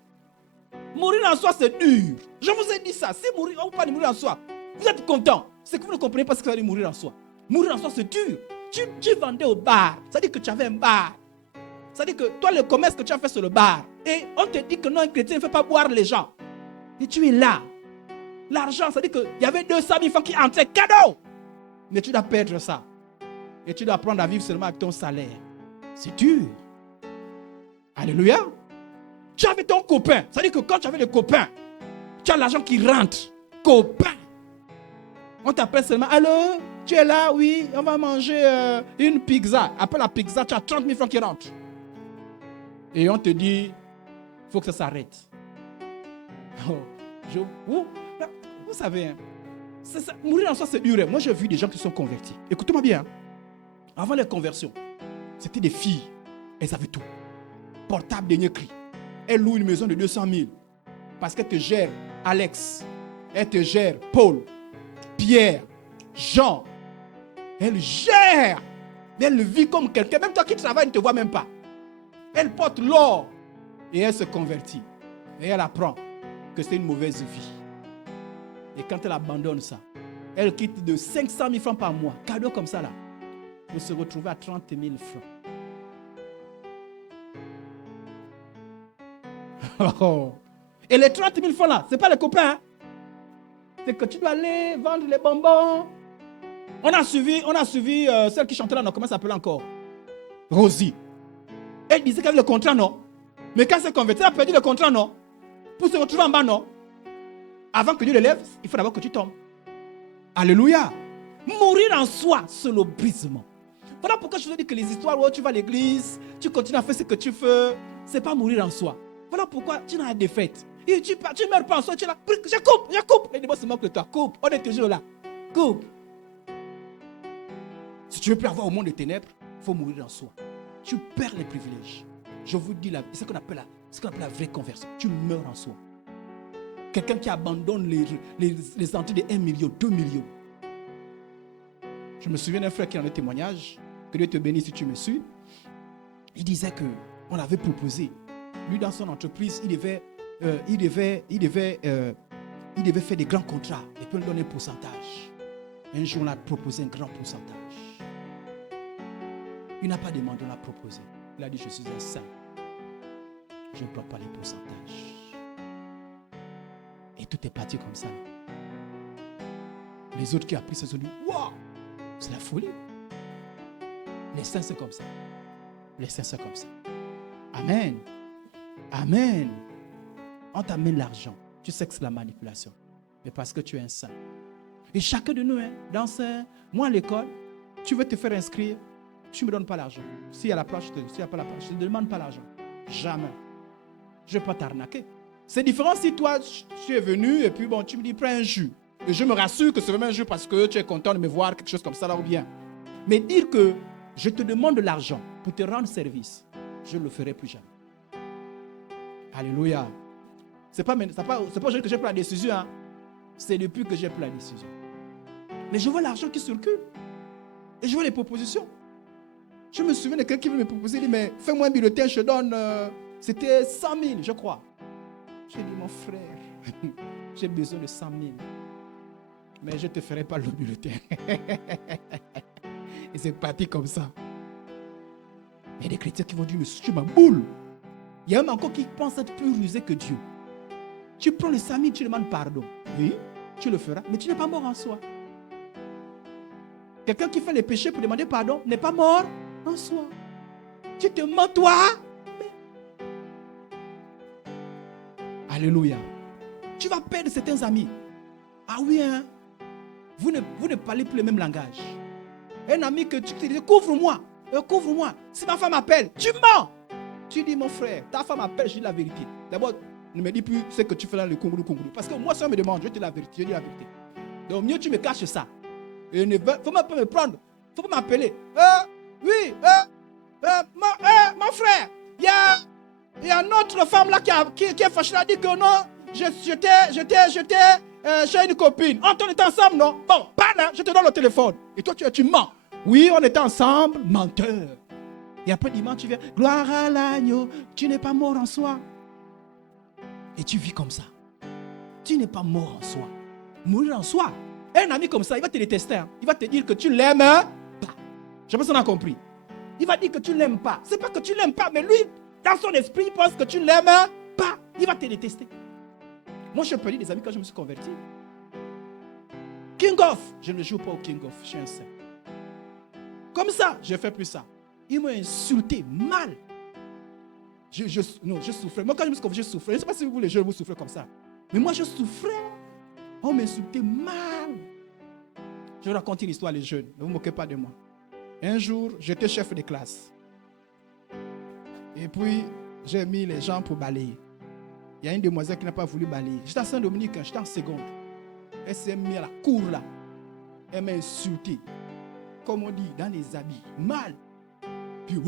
Mourir en soi, c'est dur. Je vous ai dit ça. Si mourir, on parle de mourir en soi, vous êtes content. C'est que vous ne comprenez pas ce que ça veut dire mourir en soi. Mourir en soi, c'est dur. Tu vendais au bar. Ça veut dire que tu avais un bar. Ça veut dire que toi, le commerce que tu as fait sur le bar. Et on te dit que non, un chrétien ne fait pas boire les gens. Et tu es là. L'argent, ça veut dire qu'il y avait 200 000 francs qui entraient cadeau. Mais tu dois perdre ça. Et tu dois apprendre à vivre seulement avec ton salaire. C'est dur. Alléluia. Tu avais ton copain. Ça veut dire que quand tu avais le copain, tu as l'argent qui rentre. Copain. On t'appelle seulement. Allô, tu es là? Oui, on va manger une pizza. Après la pizza, tu as 30 000 francs qui rentrent. Et on te dit, il faut que ça s'arrête. Oh, vous savez, hein, mourir en soi, c'est dur. Moi, j'ai vu des gens qui sont convertis. Écoutez-moi bien. Hein. Avant les conversions, c'était des filles. Elles avaient tout. Portable, dernier cri. Elles louent une maison de 200 000. Parce qu'elles te gèrent Alex. Elles te gèrent Paul, Pierre, Jean. Elles gèrent. Elles vivent comme quelqu'un. Même toi qui travailles, ne te vois même pas. Elle porte l'or. Et elle se convertit. Et elle apprend que c'est une mauvaise vie. Et quand elle abandonne ça, elle quitte de 500 000 francs par mois. Cadeau comme ça là. Vous se retrouvez à 30 000 francs. Oh. Et les 30 000 francs là, ce n'est pas les copains. Hein? C'est que tu dois aller vendre les bonbons. On a suivi celle qui chantait là, non, comment ça s'appelle encore? Rosie. Elle disait qu'elle avait le contrat, non? Mais quand elle s'est convertie, elle a perdu le contrat, non? Pour se retrouver en bas, non? Avant que Dieu l'élève, il faut d'abord que tu tombes. Alléluia. Mourir en soi, c'est le brisement. Voilà pourquoi je vous dis que les histoires où tu vas à l'église, tu continues à faire ce que tu fais, ce n'est pas mourir en soi. Voilà pourquoi tu n'as pas de défaite. Et tu ne meurs pas en soi, tu es là, je coupe. Les démons se moquent de toi, coupe, on est toujours là, coupe. Si tu veux plus avoir au monde des ténèbres, il faut mourir en soi. Tu perds les privilèges. Je vous dis, c'est ce qu'on appelle la vraie conversion. Tu meurs en soi. Quelqu'un qui abandonne les entrées de 1 million, 2 millions. Je me souviens d'un frère qui en a un témoignage. Que Dieu te bénisse si tu me suis. Il disait qu'on avait proposé. Lui, dans son entreprise, il devait faire des grands contrats. Et puis on lui donne un pourcentage. Un jour, on a proposé un grand pourcentage. Il n'a pas demandé, on l'a proposé. Il a dit, je suis un saint. Je ne prends pas les pourcentages. Et tout est parti comme ça. Les autres qui ont pris se sont dit, waouh, c'est la folie. Les saints, c'est comme ça. Les saints, c'est comme ça. Amen. Amen. On t'amène l'argent. Tu sais que c'est la manipulation. Mais parce que tu es un saint. Et chacun de nous, moi à l'école, tu veux te faire inscrire, tu ne me donnes pas l'argent. S'il y a la place, s'il n'y a pas la place, je ne te demande pas l'argent. Jamais. Je ne vais pas t'arnaquer. C'est différent si toi, tu es venu et puis bon, tu me dis, prends un jus. Et je me rassure que c'est vraiment un jus parce que tu es content de me voir, quelque chose comme ça là ou bien. Mais dire que je te demande de l'argent pour te rendre service, je ne le ferai plus jamais. Alléluia. C'est pas aujourd'hui que j'ai pris la décision. Hein. C'est depuis que j'ai pris la décision. Mais je vois l'argent qui circule. Et je vois les propositions. Je me souviens de quelqu'un qui veut me proposer, il dit, mais fais-moi un bulletin, je te donne, c'était 100 000, je crois. J'ai dit, mon frère, j'ai besoin de 100 000. Mais je ne te ferai pas le bulletin. Et c'est parti comme ça. Il y a des chrétiens qui vont dire, mais tu m'as boule. Il y a même encore qui pensent être plus rusé que Dieu. Tu prends les 100 000, tu demandes pardon. Oui, tu le feras, mais tu n'es pas mort en soi. Quelqu'un qui fait les péchés pour demander pardon n'est pas mort en soi. Tu te mens toi. Alléluia. Tu vas perdre certains amis. Ah oui, hein? Vous ne parlez plus le même langage. Un ami que tu te dis, couvre-moi. Couvre-moi. Si ma femme m'appelle, tu mens. Tu dis, mon frère, ta femme m'appelle, je dis la vérité. D'abord, ne me dis plus ce que tu fais dans le Congo. Parce que moi, si on me demande, je dis la vérité. Je dis la vérité. Donc, mieux tu me caches ça. Il ne faut pas me prendre. Il ne faut pas m'appeler. Oui, mon frère, il y a une autre femme là qui est fâchée. Elle a dit que non, j'ai une copine. On était ensemble, non? Bon, parle, je te donne le téléphone. Et toi, tu mens. Oui, on était ensemble, menteur. Et après, dimanche, tu viens, gloire à l'agneau, tu n'es pas mort en soi. Et tu vis comme ça. Tu n'es pas mort en soi. Mourir en soi. Un ami comme ça, il va te détester. Hein. Il va te dire que tu l'aimes pas. Je sais pas si on a compris. Il va dire que tu ne l'aimes pas. C'est pas que tu ne l'aimes pas, mais lui, dans son esprit, il pense que tu ne l'aimes pas. Il va te détester. Moi, je perdu des amis quand je me suis converti. King of, je ne joue pas au King of, je suis un saint. Comme ça, je ne fais plus ça. Il m'a insulté mal. Je souffrais. Moi, quand je me suis converti, je souffrais. Je ne sais pas si vous, les jeunes, vous souffrez comme ça. Mais moi, je souffrais. On m'insultait mal. Je vais raconter une histoire, les jeunes. Ne vous moquez pas de moi. Un jour, j'étais chef de classe. Et puis, j'ai mis les gens pour balayer. Il y a une demoiselle qui n'a pas voulu balayer. J'étais à Saint-Dominique, j'étais en seconde. Elle s'est mise à la cour là. Elle m'a insulté. Comme on dit, dans les habits. Mal. Puis,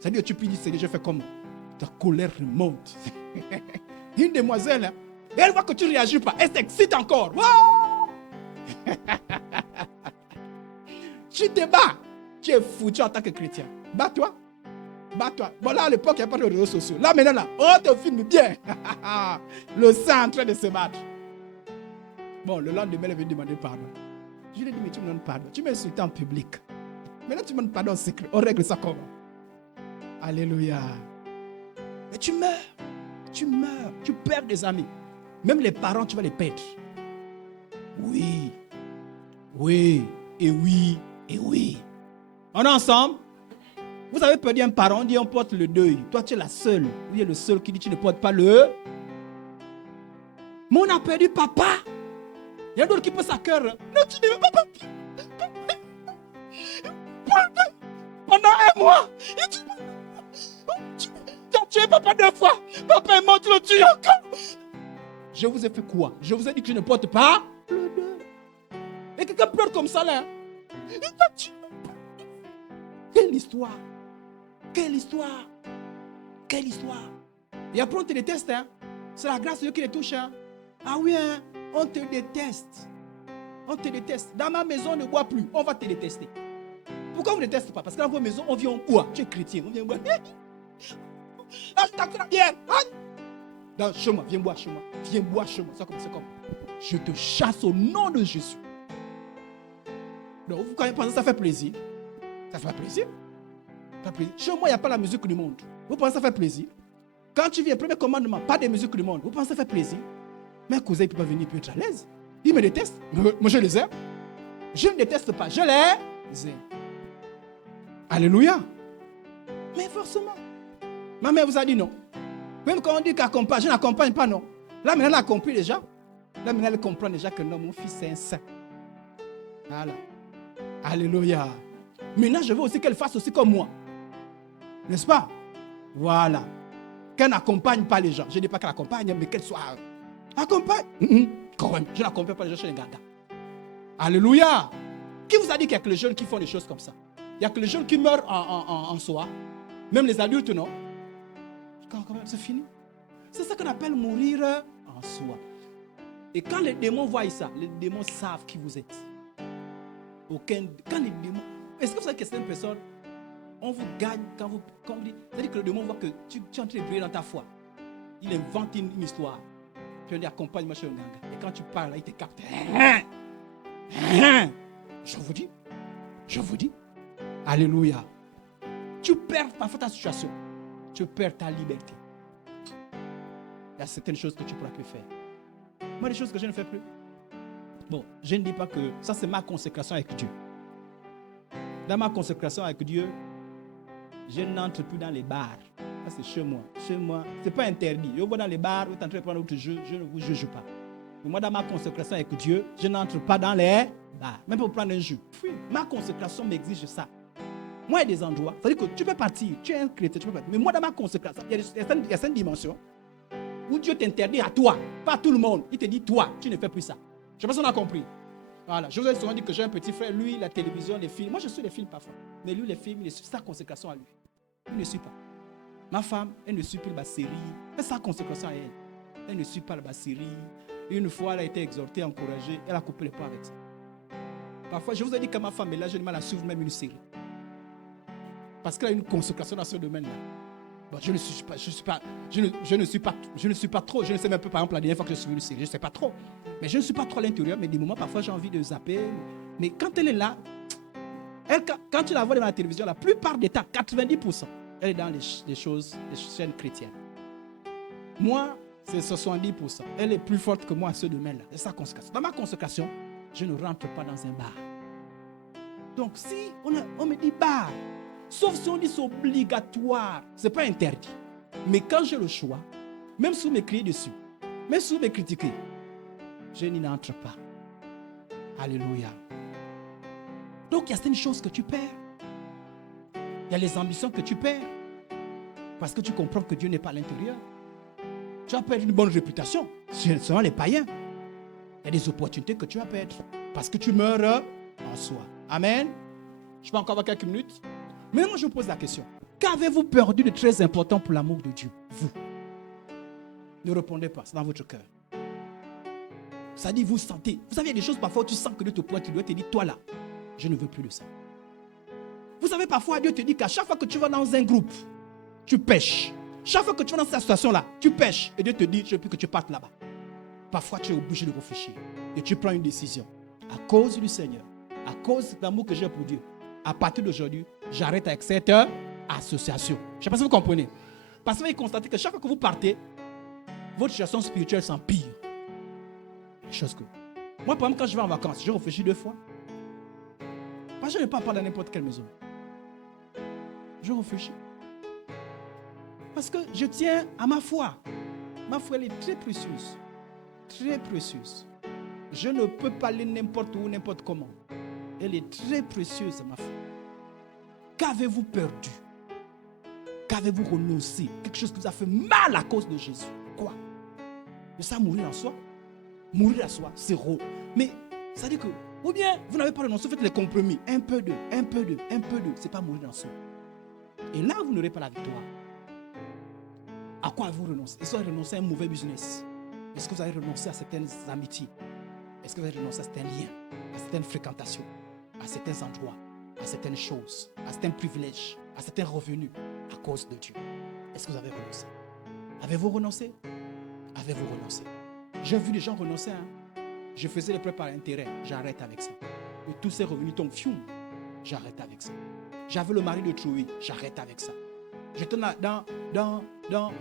ça dit, tu peux dire, c'est je fais comment? Ta colère remonte. Une demoiselle, hein, elle voit que tu ne réagis pas. Elle s'excite encore. Tu te bats. Tu es foutu en tant que chrétien. Bats-toi. Bats-toi. Bon, là, à l'époque, il n'y a pas de réseaux sociaux. Là, maintenant, là, on te filme bien. Le sang est en train de se battre. Bon, le lendemain, elle veut demander pardon. Je lui ai dit, mais tu me donnes pardon. Tu m'as insulté en public. Maintenant, tu me donnes pardon en secret. On règle ça comment? Alléluia. Mais tu meurs. Tu meurs. Tu perds des amis. Même les parents, tu vas les perdre. Oui. Oui. Et oui. Et oui. On est ensemble? Vous avez perdu un parent, on dit on porte le deuil. Toi, tu es la seule. Lui est le seul qui dit tu ne portes pas le. Mais on a perdu papa. Il y a d'autres qui posent à cœur. Non, tu ne veux pas papa. Pendant un mois. Tu as tué papa 2 fois. Papa est mort, tu le tues encore. Je vous ai fait quoi? Je vous ai dit que je ne porte pas le deuil. Et quelqu'un pleure comme ça là. Quelle histoire? Quelle histoire? Quelle histoire? Et après on te déteste, hein? C'est la grâce de Dieu qui les touche, hein? Ah oui, hein? On te déteste. On te déteste. Dans ma maison, on ne boit plus. On va te détester. Pourquoi on ne déteste pas? Parce que dans vos maisons, on vient en bois. Tu es chrétien, on vient boire. Ah, je t'accorde bien. Non, chez moi, viens boire chez moi. Viens boire chez moi. C'est comme. Je te chasse au nom de Jésus. Donc, vous quand même pensez que ça fait plaisir? Ça fait plaisir? Ça fait plaisir. Chez moi, il n'y a pas la musique du monde. Vous pensez que ça fait plaisir? Quand tu viens, premier commandement, pas de musique du monde. Vous pensez que ça fait plaisir? Mais un cousin, il ne peut pas venir, il peut être à l'aise. Il me déteste. Moi, je les aime. Je ne déteste pas. Je les aime. Alléluia. Mais forcément. Ma mère vous a dit non. Même quand on dit qu'accompagne, je n'accompagne pas, non. Là, maintenant, elle a compris déjà. Là, maintenant, elle comprend déjà que non, mon fils, c'est un saint. Voilà. Alléluia. Maintenant, je veux aussi qu'elle fasse aussi comme moi. N'est-ce pas? Voilà. Qu'elle n'accompagne pas les gens. Je ne dis pas qu'elle accompagne, mais qu'elle soit... Accompagne. Quand même, je n'accompagne pas les gens chez les gagas. Alléluia. Qui vous a dit qu'il y a que les jeunes qui font des choses comme ça? Il n'y a que les jeunes qui meurent en soi. Même les adultes, non? Quand même, c'est fini. C'est ça qu'on appelle mourir en soi. Et quand les démons voient ça, les démons savent qui vous êtes. Quand les démons... Est-ce que vous savez que certaines personnes, on vous gagne quand vous... C'est-à-dire que le démon voit que tu es en train de briller dans ta foi. Il invente une histoire. Puis on dit accompagne-moi chez un ganga. Et quand tu parles, là, il te capte. Je vous dis. Alléluia. Tu perds parfois ta situation. Tu perds ta liberté. Il y a certaines choses que tu ne pourras plus faire. Moi, des choses que je ne fais plus. Bon, je ne dis pas que ça c'est ma consécration avec Dieu. Dans ma consécration avec Dieu, je n'entre plus dans les bars. Ça c'est chez moi. Chez moi, ce n'est pas interdit. Je vais dans les bars, vous êtes en train de prendre votre jeu, je ne vous juge pas. Mais moi, dans ma consécration avec Dieu, je n'entre pas dans les bars. Même pour prendre un jus. Oui, ma consécration m'exige ça. Moi, il y a des endroits, c'est-à-dire que tu peux partir, tu es un chrétien, tu peux partir. Mais moi, dans ma consécration, il y a certaines dimensions où Dieu t'interdit à toi, pas à tout le monde. Il te dit, toi, tu ne fais plus ça. Je ne sais pas si on a compris. Voilà, je vous ai souvent dit que j'ai un petit frère, lui, la télévision, les films. Moi, je suis les films parfois. Mais lui, les films, il suit sa consécration à lui. Il ne suit pas. Ma femme, elle ne suit plus la série. C'est sa consécration à elle. Elle ne suit pas la série. Une fois, elle a été exhortée, encouragée. Elle a coupé les poids avec ça. Parfois, je vous ai dit que ma femme est là, j'ai du mal à suivre même une série. Parce qu'elle a une consécration dans ce domaine-là. Bon, je ne suis pas trop. Je ne sais même pas, par exemple, la dernière fois que je suis une série, je ne sais pas trop. Mais je ne suis pas trop à l'intérieur. Mais des moments, parfois, j'ai envie de zapper. Mais quand elle est là, quand tu la vois devant la télévision, la plupart des temps, 90%, elle est dans les choses, les chaînes chrétiennes. Moi, c'est 70%. Elle est plus forte que moi à ce domaine-là. C'est sa consécration. Dans ma consécration, je ne rentre pas dans un bar. Donc, si on me dit bar, sauf si on dit c'est obligatoire, ce n'est pas interdit. Mais quand j'ai le choix, même si vous me criez dessus, même si vous me critiquez, je n'y entre pas. Alléluia. Donc, il y a certaines choses que tu perds. Il y a les ambitions que tu perds. Parce que tu comprends que Dieu n'est pas à l'intérieur. Tu vas perdre une bonne réputation. Ce sont les païens. Il y a des opportunités que tu vas perdre. Parce que tu meurs en soi. Amen. Je peux encore avoir quelques minutes. Mais moi, je vous pose la question. Qu'avez-vous perdu de très important pour l'amour de Dieu? Vous. Ne répondez pas. C'est dans votre cœur. Ça dit, vous sentez. Vous savez, il y a des choses parfois où tu sens que Dieu te pointe. Tu dois te dire, toi là, je ne veux plus de ça. Vous savez, parfois, Dieu te dit qu'à chaque fois que tu vas dans un groupe, tu pêches. Chaque fois que tu vas dans cette situation-là, tu pêches. Et Dieu te dit, je ne veux plus que tu partes là-bas. Parfois, tu es obligé de réfléchir. Et tu prends une décision. À cause du Seigneur, à cause de l'amour que j'ai pour Dieu, à partir d'aujourd'hui, j'arrête avec cette association. Je ne sais pas si vous comprenez. Parce que vous constatez que chaque fois que vous partez, votre situation spirituelle s'empire. Chose que... Moi, par exemple, quand je vais en vacances, je réfléchis 2 fois. Parce que je ne pars pas dans n'importe quelle maison. Je réfléchis. Parce que je tiens à ma foi. Ma foi, elle est très précieuse. Très précieuse. Je ne peux pas aller n'importe où, n'importe comment. Elle est très précieuse, ma foi. Qu'avez-vous perdu? Qu'avez-vous renoncé? Quelque chose qui vous a fait mal à cause de Jésus. Quoi? Mais ça, mourir en soi? Mourir à soi, c'est rare. Mais ça dit que, ou bien vous n'avez pas renoncé, vous faites les compromis. Un peu de. C'est pas mourir en soi. Et là, vous n'aurez pas la victoire. À quoi avez-vous renoncé? Est-ce que vous avez renoncé à un mauvais business? Est-ce que vous avez renoncé à certaines amitiés? Est-ce que vous avez renoncé à certains liens, à certaines fréquentations, à certains endroits, à certaines choses, à certains privilèges, à certains revenus, à cause de Dieu? Est-ce que vous avez renoncé? Avez-vous renoncé? Avez-vous renoncé? J'ai vu des gens renoncer. Je faisais les prêts par intérêt. J'arrête avec ça. Et tous ces revenus tombent. J'arrête avec ça. J'avais le mari de Trouille. J'arrête avec ça. J'étais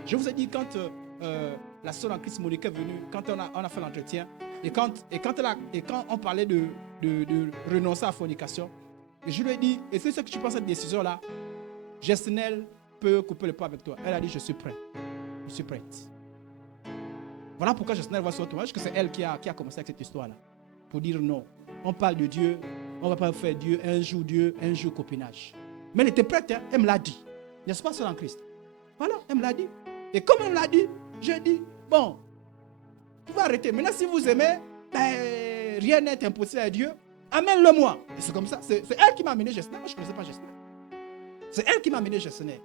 je vous ai dit quand la sœur en Christ Monique est venue, quand on a fait l'entretien, et quand on parlait de renoncer à la fornication, je lui ai dit, et c'est ce que tu penses de cette décision-là, Gestinel peut couper le poids avec toi. Elle a dit, je suis prête. Je suis prête. Voilà pourquoi Gestinel va sur toi. Que c'est elle qui a commencé avec cette histoire-là. Pour dire non. On parle de Dieu. On ne va pas faire Dieu, un jour copinage. Mais elle était prête, hein? Elle me l'a dit. N'est-ce pas, sœur en Christ? Voilà, elle me l'a dit. Et comme elle me l'a dit, j'ai dit, bon, vous pouvez arrêter. Maintenant, si vous aimez, ben, rien n'est impossible à Dieu. Amène-le-moi. Et c'est comme ça. C'est elle qui m'a amené Gestinel. Moi, je ne connaissais pas Gestinel. C'est elle qui m'a amené Gestinel.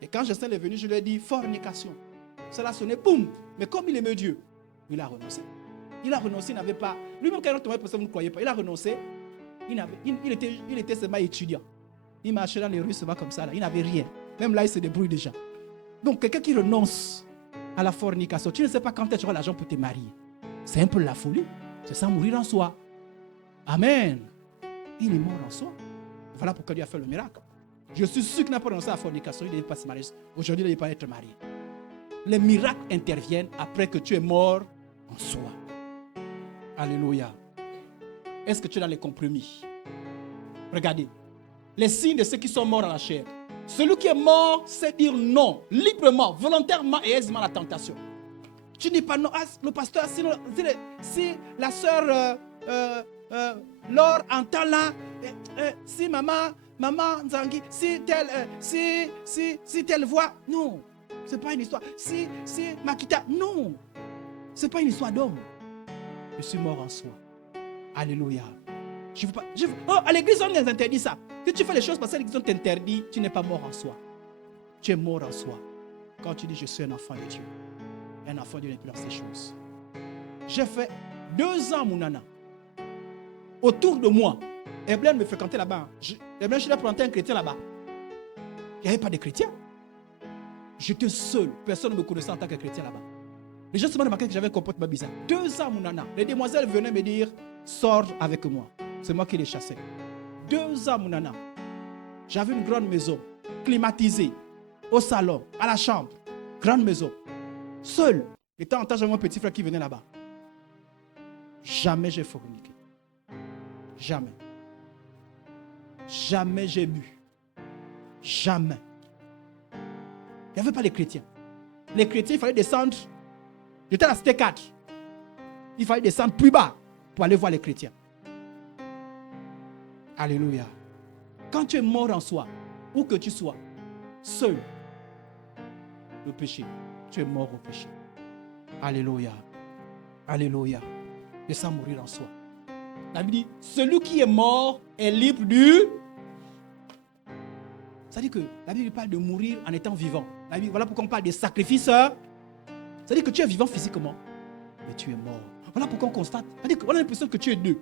Et quand Gestinel est venu, je lui ai dit, fornication. Cela a sonné, boum. Mais comme il aimait Dieu, il a renoncé. Il a renoncé, il n'avait pas... Lui-même, quand il a tombé pour ça, vous ne croyez pas. Il a renoncé. Il était seulement étudiant. Il marchait dans les rues seulement comme ça. Là. Il n'avait rien. Même là, il se débrouille déjà. Donc, quelqu'un qui renonce à la fornication, tu ne sais pas quand tu auras l'argent pour te marier. C'est un peu la folie. C'est sans mourir en soi. Amen. Il est mort en soi. Voilà pourquoi Dieu a fait le miracle. Je suis sûr qu'il n'a pas renoncé à la fornication. Il n'est pas se marier. Aujourd'hui, il n'est pas être marié. Les miracles interviennent après que tu es mort en soi. Alléluia. est-ce que tu es dans les compromis? Regardez, les signes de ceux qui sont morts dans la chair. Celui qui est mort sait dire non, librement, volontairement et aisément à la tentation. Tu dis pas non, ah, le pasteur, si la sœur Laure entend là, si maman Nzangi, si telle voix, non, c'est pas une histoire. Si Makita, non, c'est pas une histoire d'homme. Je suis mort en soi. Alléluia. Je veux pas, à l'église, on nous interdit ça. Si tu fais les choses parce que l'église t'interdit, tu n'es pas mort en soi. Tu es mort en soi. Quand tu dis je suis un enfant de Dieu. Un enfant de Dieu n'est plus dans ces choses. J'ai fait 2 ans, mon nana. Autour de moi, Eblen me fréquentait là-bas. Eblen, je l'ai présenté un chrétien là-bas. Il n'y avait pas de chrétien. J'étais seul. Personne ne me connaissait en tant que chrétien là-bas. Les gens se m'ont remarqué que j'avais un comportement bizarre. 2 ans, mon nana. Les demoiselles venaient me dire, sors avec moi. C'est moi qui les chassais. 2 ans, mon nana. J'avais une grande maison, climatisée, au salon, à la chambre. Grande maison. Seul. Et de temps en temps, j'avais mon petit frère qui venait là-bas. Jamais j'ai forniqué. Jamais. Jamais j'ai bu. Jamais. Il n'y avait pas de chrétiens. Les chrétiens, il fallait descendre. J'étais à la cité 4. Il fallait descendre plus bas pour aller voir les chrétiens. Alléluia. Quand tu es mort en soi, où que tu sois, seul, le péché, tu es mort au péché. Alléluia. Alléluia. Et sans mourir en soi. La Bible dit, celui qui est mort est libre du... Ça dit que la Bible parle de mourir en étant vivant. La Bible, voilà pourquoi on parle de sacrifice. Ça dit que tu es vivant physiquement, mais tu es mort. Voilà pourquoi on constate. On a l'impression que tu es deux.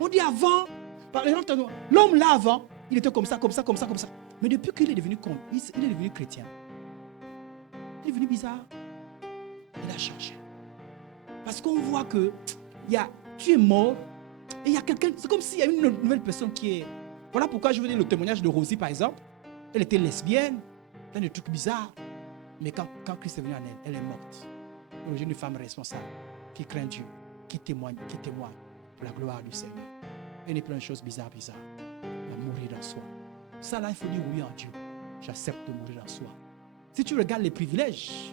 On dit avant, par exemple, l'homme là avant, il était comme ça. Mais depuis qu'il est devenu il est devenu chrétien, il est devenu bizarre. Il a changé. Parce qu'on voit que tu es mort et il y a quelqu'un, c'est comme s'il y a une nouvelle personne qui est... Voilà pourquoi je veux dire le témoignage de Rosie par exemple. Elle était lesbienne, plein de trucs bizarres. Mais quand Christ est venu en elle, elle est morte. Elle est une femme responsable, qui craint Dieu, qui témoigne pour la gloire du Seigneur. Elle est plein de choses bizarres. Elle va mourir dans soi. Ça là, il faut dire oui en Dieu. J'accepte de mourir en soi. Si tu regardes les privilèges,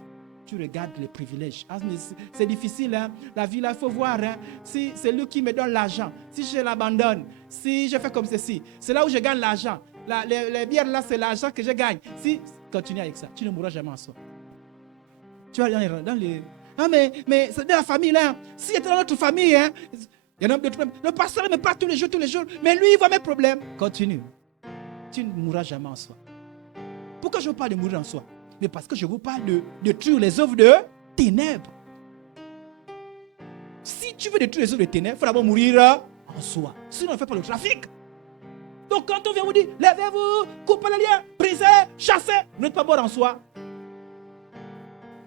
Ah, mais c'est difficile, hein? La vie là, il faut voir. Hein? Si c'est lui qui me donne l'argent, si je l'abandonne, si je fais comme ceci, c'est là où je gagne l'argent. Les bières là, c'est l'argent que je gagne. Si continue avec ça, tu ne mourras jamais en soi. Tu vas dans les... Ah, mais c'est de la famille là. Si c'était dans notre famille, hein, il y en a d'autres problèmes. Le pasteur me parle tous les jours, mais lui, il voit mes problèmes. Continue. Tu ne mourras jamais en soi. Pourquoi je vous parle de mourir en soi? Mais parce que je vous parle de détruire les œuvres de ténèbres. Si tu veux détruire les œuvres de ténèbres, il faut d'abord mourir en soi. Sinon, on ne fait pas le trafic. Donc quand on vient vous dire, levez-vous, coupez les liens, brisez, chassez, vous n'êtes pas mort en soi.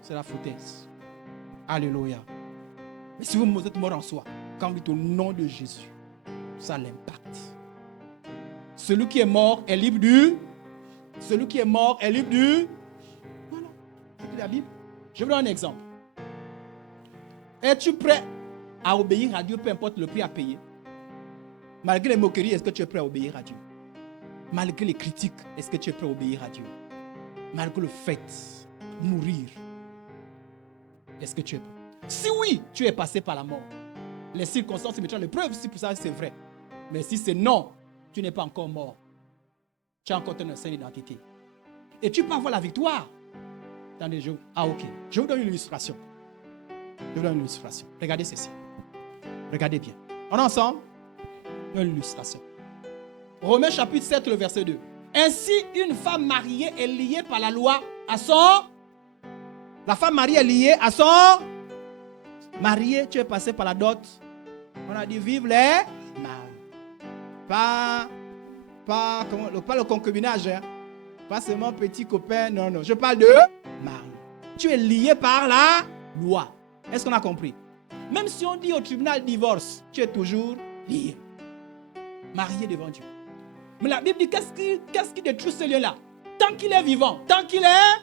C'est la foutaise. Alléluia. Mais si vous êtes mort en soi, quand vous dites au nom de Jésus, ça l'impacte. Celui qui est mort est libre du... Celui qui est mort est libre du... Voilà. C'est la Bible. Je vous donne un exemple. Es-tu prêt à obéir à Dieu, peu importe le prix à payer? Malgré les moqueries, est-ce que tu es prêt à obéir à Dieu? Malgré les critiques, est-ce que tu es prêt à obéir à Dieu? Malgré le fait de mourir, est-ce que tu es prêt? Si oui, tu es passé par la mort. Les circonstances mettront les preuves si pour ça c'est vrai. Mais si c'est non, tu n'es pas encore mort. Tu as encore ton ancienne identité. Et tu peux avoir la victoire dans les jours. Ah ok, je vous donne une illustration. Regardez ceci. Regardez bien. On est ensemble? Une illustration. Romains chapitre 7, le verset 2. Ainsi, une femme mariée est liée par la loi à son... La femme mariée est liée à son... Mariée, tu es passé par la dot. On a dit vive les maris. Pas le concubinage. Hein? Pas seulement petit copain. Non. Je parle de mari. Tu es lié par la loi. Est-ce qu'on a compris? Même si on dit au tribunal divorce, tu es toujours lié. Marié devant Dieu. Mais la Bible dit qu'est-ce qui détruit ce lien-là? Tant qu'il est vivant, tant qu'il est...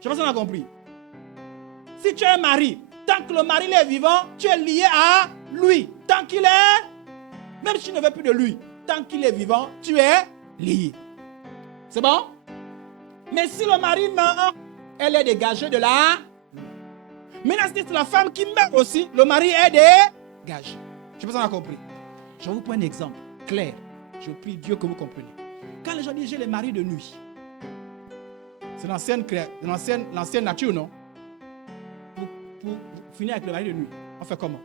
Je pense qu'on a compris. Si tu es un mari, tant que le mari est vivant, tu es lié à lui. Tant qu'il est, même si tu ne veux plus de lui, tant qu'il est vivant, tu es lié. C'est bon? Mais si le mari meurt, elle est dégagée de la... Maintenant, si c'est la femme qui meurt aussi, le mari est dégagé. Je ne sais pas si on a compris. Je vais vous prendre un exemple clair. Je prie Dieu que vous compreniez. Quand les gens disent j'ai les maris de nuit, c'est l'ancienne nature, non? Pour finir avec le mari de nuit, on fait comment?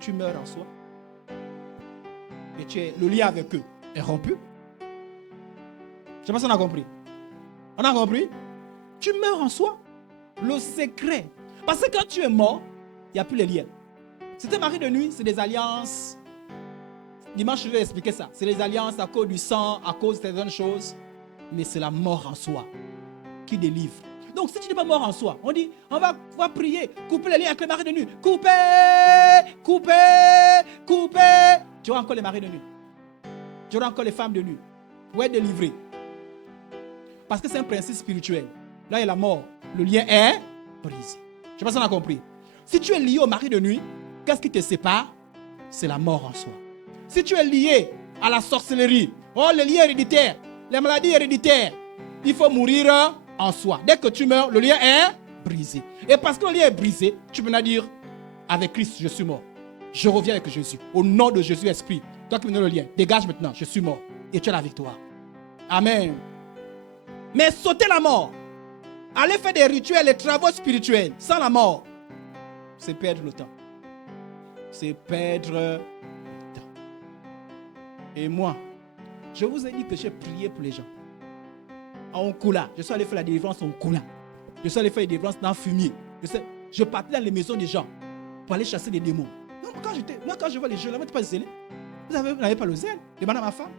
Tu meurs en soi. Et le lien avec eux est rompu. Je ne sais pas si on a compris. On a compris? Tu meurs en soi. Le secret. Parce que quand tu es mort, il n'y a plus les liens. C'est un mari de nuit, c'est des alliances. Dimanche, je vais expliquer ça. C'est des alliances à cause du sang, à cause de certaines choses. Mais c'est la mort en soi qui délivre. Donc, si tu n'es pas mort en soi, on dit, on va prier, couper les liens avec le mari de nuit. Couper. Tu auras encore les maris de nuit. Tu auras encore les femmes de nuit. Pour être délivré. Parce que c'est un principe spirituel. Là, il y a la mort. Le lien est brisé. Je ne sais pas si on a compris. Si tu es lié au mari de nuit, qu'est-ce qui te sépare? C'est la mort en soi. Si tu es lié à la sorcellerie, les liens héréditaires, les maladies héréditaires, il faut mourir en soi. Dès que tu meurs, le lien est brisé. Et parce que le lien est brisé, tu peux dire, avec Christ, je suis mort. Je reviens avec Jésus. Au nom de Jésus, Esprit, toi qui me donnes le lien, dégage maintenant, je suis mort. Et tu as la victoire. Amen. Mais sauter la mort, aller faire des rituels et travaux spirituels sans la mort, c'est perdre le temps. C'est perdre le temps. Et moi, je vous ai dit que j'ai prié pour les gens. En Onkula, je suis allé faire la délivrance en Onkula. Je suis allé faire la délivrance dans le fumier. Je partais dans les maisons des gens pour aller chasser des démons. Donc, quand je vois les jeunes, là, vous n'êtes pas zélé. Vous n'avez pas le zèle. Demandez à ma femme.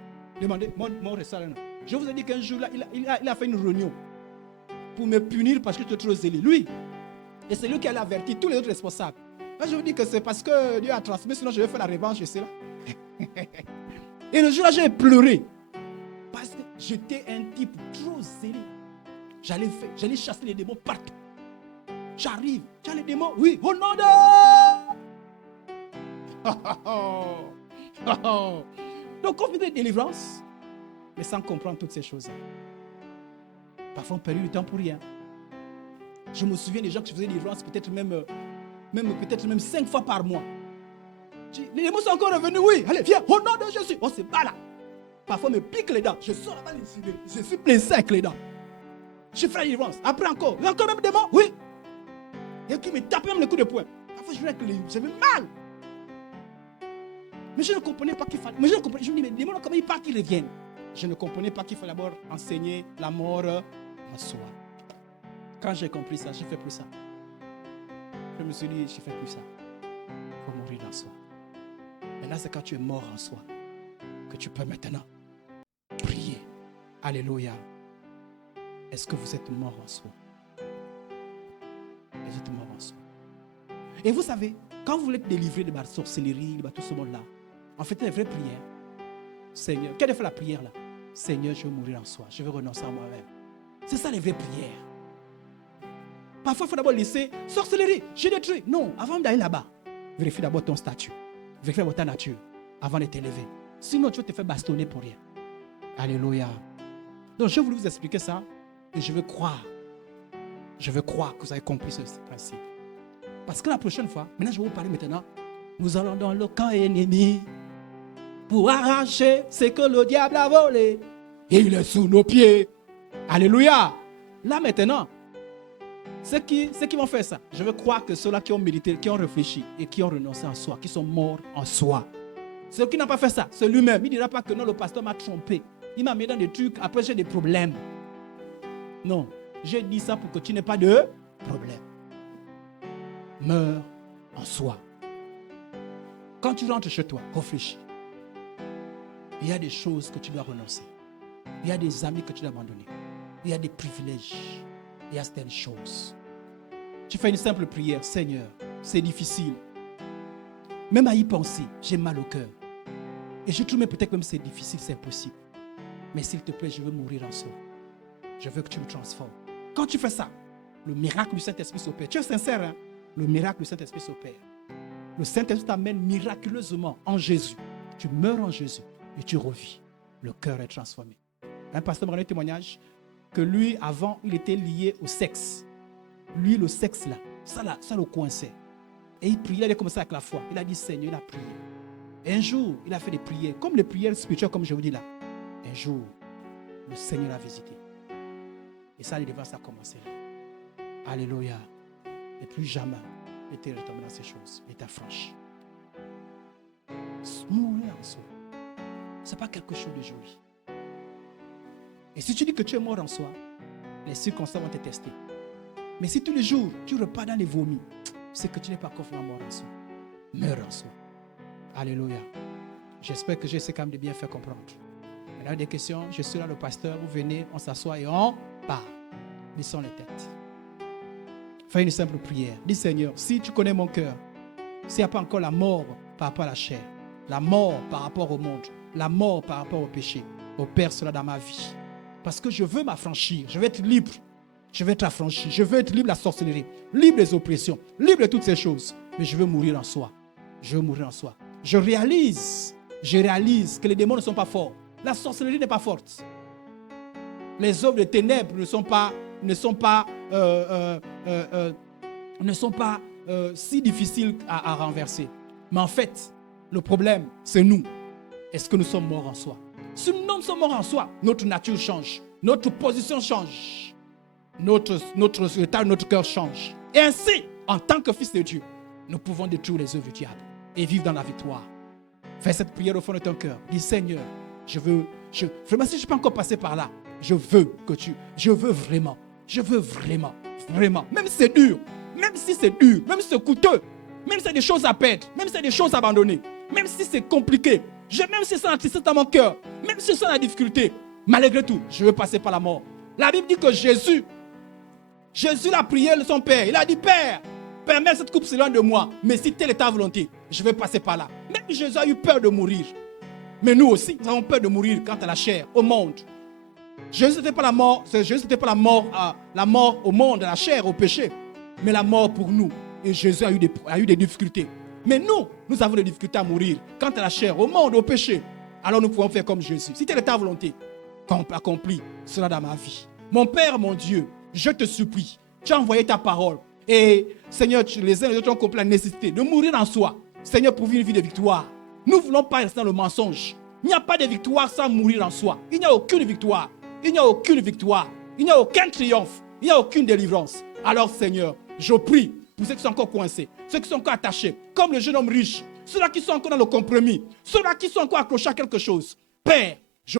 Demandez, mon restaurant. Je vous ai dit qu'un jour, là, il a fait une réunion pour me punir parce que je suis trop zélé. Lui. Et c'est lui qui a averti tous les autres responsables. Là, je vous dis que c'est parce que Dieu a transmis, sinon je vais faire la revanche, je sais là. Et le jour-là, j'ai pleuré. Parce que j'étais un type trop zélé. J'allais chasser les démons partout. J'arrive, tu as les démons? Oui, au nom de... Donc, on fait des délivrances, mais sans comprendre toutes ces choses-là. Parfois, on perd du temps pour rien. Je me souviens des gens qui faisaient des délivrances, peut-être même 5 fois par mois. Les démons sont encore revenus, oui. Allez, viens, au nom de Jésus. On se bat là. Parfois, on me pique les dents. Je sors là-bas, je suis blessé avec les dents. Je fais la délivrance. Après encore, il y a encore même des démons, oui. Et qui me tape même le coup de poing. Parfois, j'avais mal. Mais je ne comprenais pas qu'il fallait. Mais je me dis, mais les démons, comment ils partent, ils reviennent. Je ne comprenais pas qu'il fallait d'abord enseigner la mort en soi. Quand j'ai compris ça, je ne fais plus ça. Je me suis dit, je ne fais plus ça. Il faut mourir en soi. Maintenant, c'est quand tu es mort en soi que tu peux maintenant prier. Alléluia. Est-ce que vous êtes mort en soi? Vous êtes mort en soi. Et vous savez, quand vous voulez être délivré de la sorcellerie, de tout ce monde-là, en fait, les vraies prières. Seigneur, quelle est la prière là? Seigneur, je veux mourir en soi. Je veux renoncer à moi-même. C'est ça les vraies prières. Parfois, il faut d'abord laisser sorcellerie, j'ai détruit. Non, avant d'aller là-bas, vérifie d'abord ton statut. Vérifie d'abord ta nature avant de t'élever. Sinon, tu vas te faire bastonner pour rien. Alléluia. Donc, je voulais vous expliquer ça et je veux croire. Je veux croire que vous avez compris ce principe. Parce que la prochaine fois, maintenant je vais vous parler maintenant, nous allons dans le camp ennemi pour arracher ce que le diable a volé. Et il est sous nos pieds. Alléluia. Là maintenant, ceux qui vont faire ça, je veux croire que ceux-là qui ont médité, qui ont réfléchi et qui ont renoncé en soi, qui sont morts en soi. Ceux qui n'ont pas fait ça, c'est lui-même. Il ne dira pas que non, le pasteur m'a trompé. Il m'a mis dans des trucs, après j'ai des problèmes. Non, j'ai dit ça pour que tu n'aies pas de problème. Meurs en soi. Quand tu rentres chez toi, réfléchis. Il y a des choses que tu dois renoncer. Il y a des amis que tu dois abandonner. Il y a des privilèges. Il y a certaines choses. Tu fais une simple prière. Seigneur, c'est difficile. Même à y penser, j'ai mal au cœur. Et je trouve peut-être même c'est difficile, c'est impossible. Mais s'il te plaît, je veux mourir en soi. Je veux que tu me transformes. Quand tu fais ça, le miracle du Saint-Esprit s'opère. Tu es sincère, hein? Le miracle du Saint-Esprit s'opère. Le Saint-Esprit t'amène miraculeusement en Jésus. Tu meurs en Jésus et tu revis. Le cœur est transformé. Un pasteur m'a donné un témoignage que lui, avant, il était lié au sexe. Lui, le sexe là, ça le coinçait. Et il priait, il a commencé avec la foi. Il a dit Seigneur, il a prié. Et un jour, il a fait des prières, comme les prières spirituelles, comme je vous dis là. Un jour, le Seigneur l'a visité. Et ça, les délivrance a commencé là. Alléluia. Et plus jamais, il était retombé dans ces choses. Il était affranchi. Mourir en soi, ce n'est pas quelque chose de joli. Et si tu dis que tu es mort en soi, les circonstances vont te tester. Mais si tous les jours, tu repars dans les vomis, c'est que tu n'es pas confiant mort en soi. Meurs en soi. Alléluia. J'espère que j'essaie quand même de bien faire comprendre. Il y a des questions, je suis là le pasteur, vous venez, on s'assoit et on part. Baissons les têtes. Fais une simple prière. Dis Seigneur, si tu connais mon cœur, s'il n'y a pas encore la mort par rapport à la chair, la mort par rapport au monde, la mort par rapport au péché, opère cela dans ma vie. Parce que je veux m'affranchir, je veux être libre. Je veux être affranchi, je veux être libre de la sorcellerie, libre des oppressions, libre de toutes ces choses. Mais je veux mourir en soi. Je veux mourir en soi. Je réalise que les démons ne sont pas forts. La sorcellerie n'est pas forte. Les œuvres de ténèbres ne sont pas si difficiles à renverser. Mais en fait, le problème, c'est nous. Est-ce que nous sommes morts en soi? Si nous sommes morts en soi, notre nature change, notre position change. Notre état, notre cœur change. Et ainsi, en tant que fils de Dieu, nous pouvons détruire les œuvres du diable et vivre dans la victoire. Fais cette prière au fond de ton cœur. Dis Seigneur, vraiment, si je ne peux encore passer par là, je veux vraiment, même si c'est dur, même si c'est coûteux, même si c'est des choses à perdre, même si c'est des choses à abandonner, même si c'est compliqué, même si c'est la tristesse dans mon cœur, même si c'est la difficulté, malgré tout, je veux passer par la mort. La Bible dit que Jésus a prié de son Père. Il a dit, Père, permets cette coupe loin de moi. Mais si telle est ta volonté, je vais passer par là. Même Jésus a eu peur de mourir. Mais nous aussi, nous avons peur de mourir quant à la chair, au monde. Jésus n'était pas la mort, la mort au monde, à la chair, au péché. Mais la mort pour nous. Et Jésus a eu des difficultés. Mais nous avons des difficultés à mourir quant à la chair, au monde, au péché. Alors nous pouvons faire comme Jésus. Si telle est ta volonté, accomplis cela dans ma vie. Mon Père, mon Dieu, je te supplie, tu as envoyé ta parole. Et Seigneur, les uns et les autres ont compris la nécessité de mourir en soi. Seigneur, pour vivre une vie de victoire. Nous ne voulons pas rester dans le mensonge. Il n'y a pas de victoire sans mourir en soi. Il n'y a aucune victoire. Il n'y a aucune victoire. Il n'y a aucun triomphe. Il n'y a aucune délivrance. Alors Seigneur, je prie pour ceux qui sont encore coincés, ceux qui sont encore attachés, comme le jeune homme riche, ceux-là qui sont encore dans le compromis, ceux-là qui sont encore accrochés à quelque chose. Père,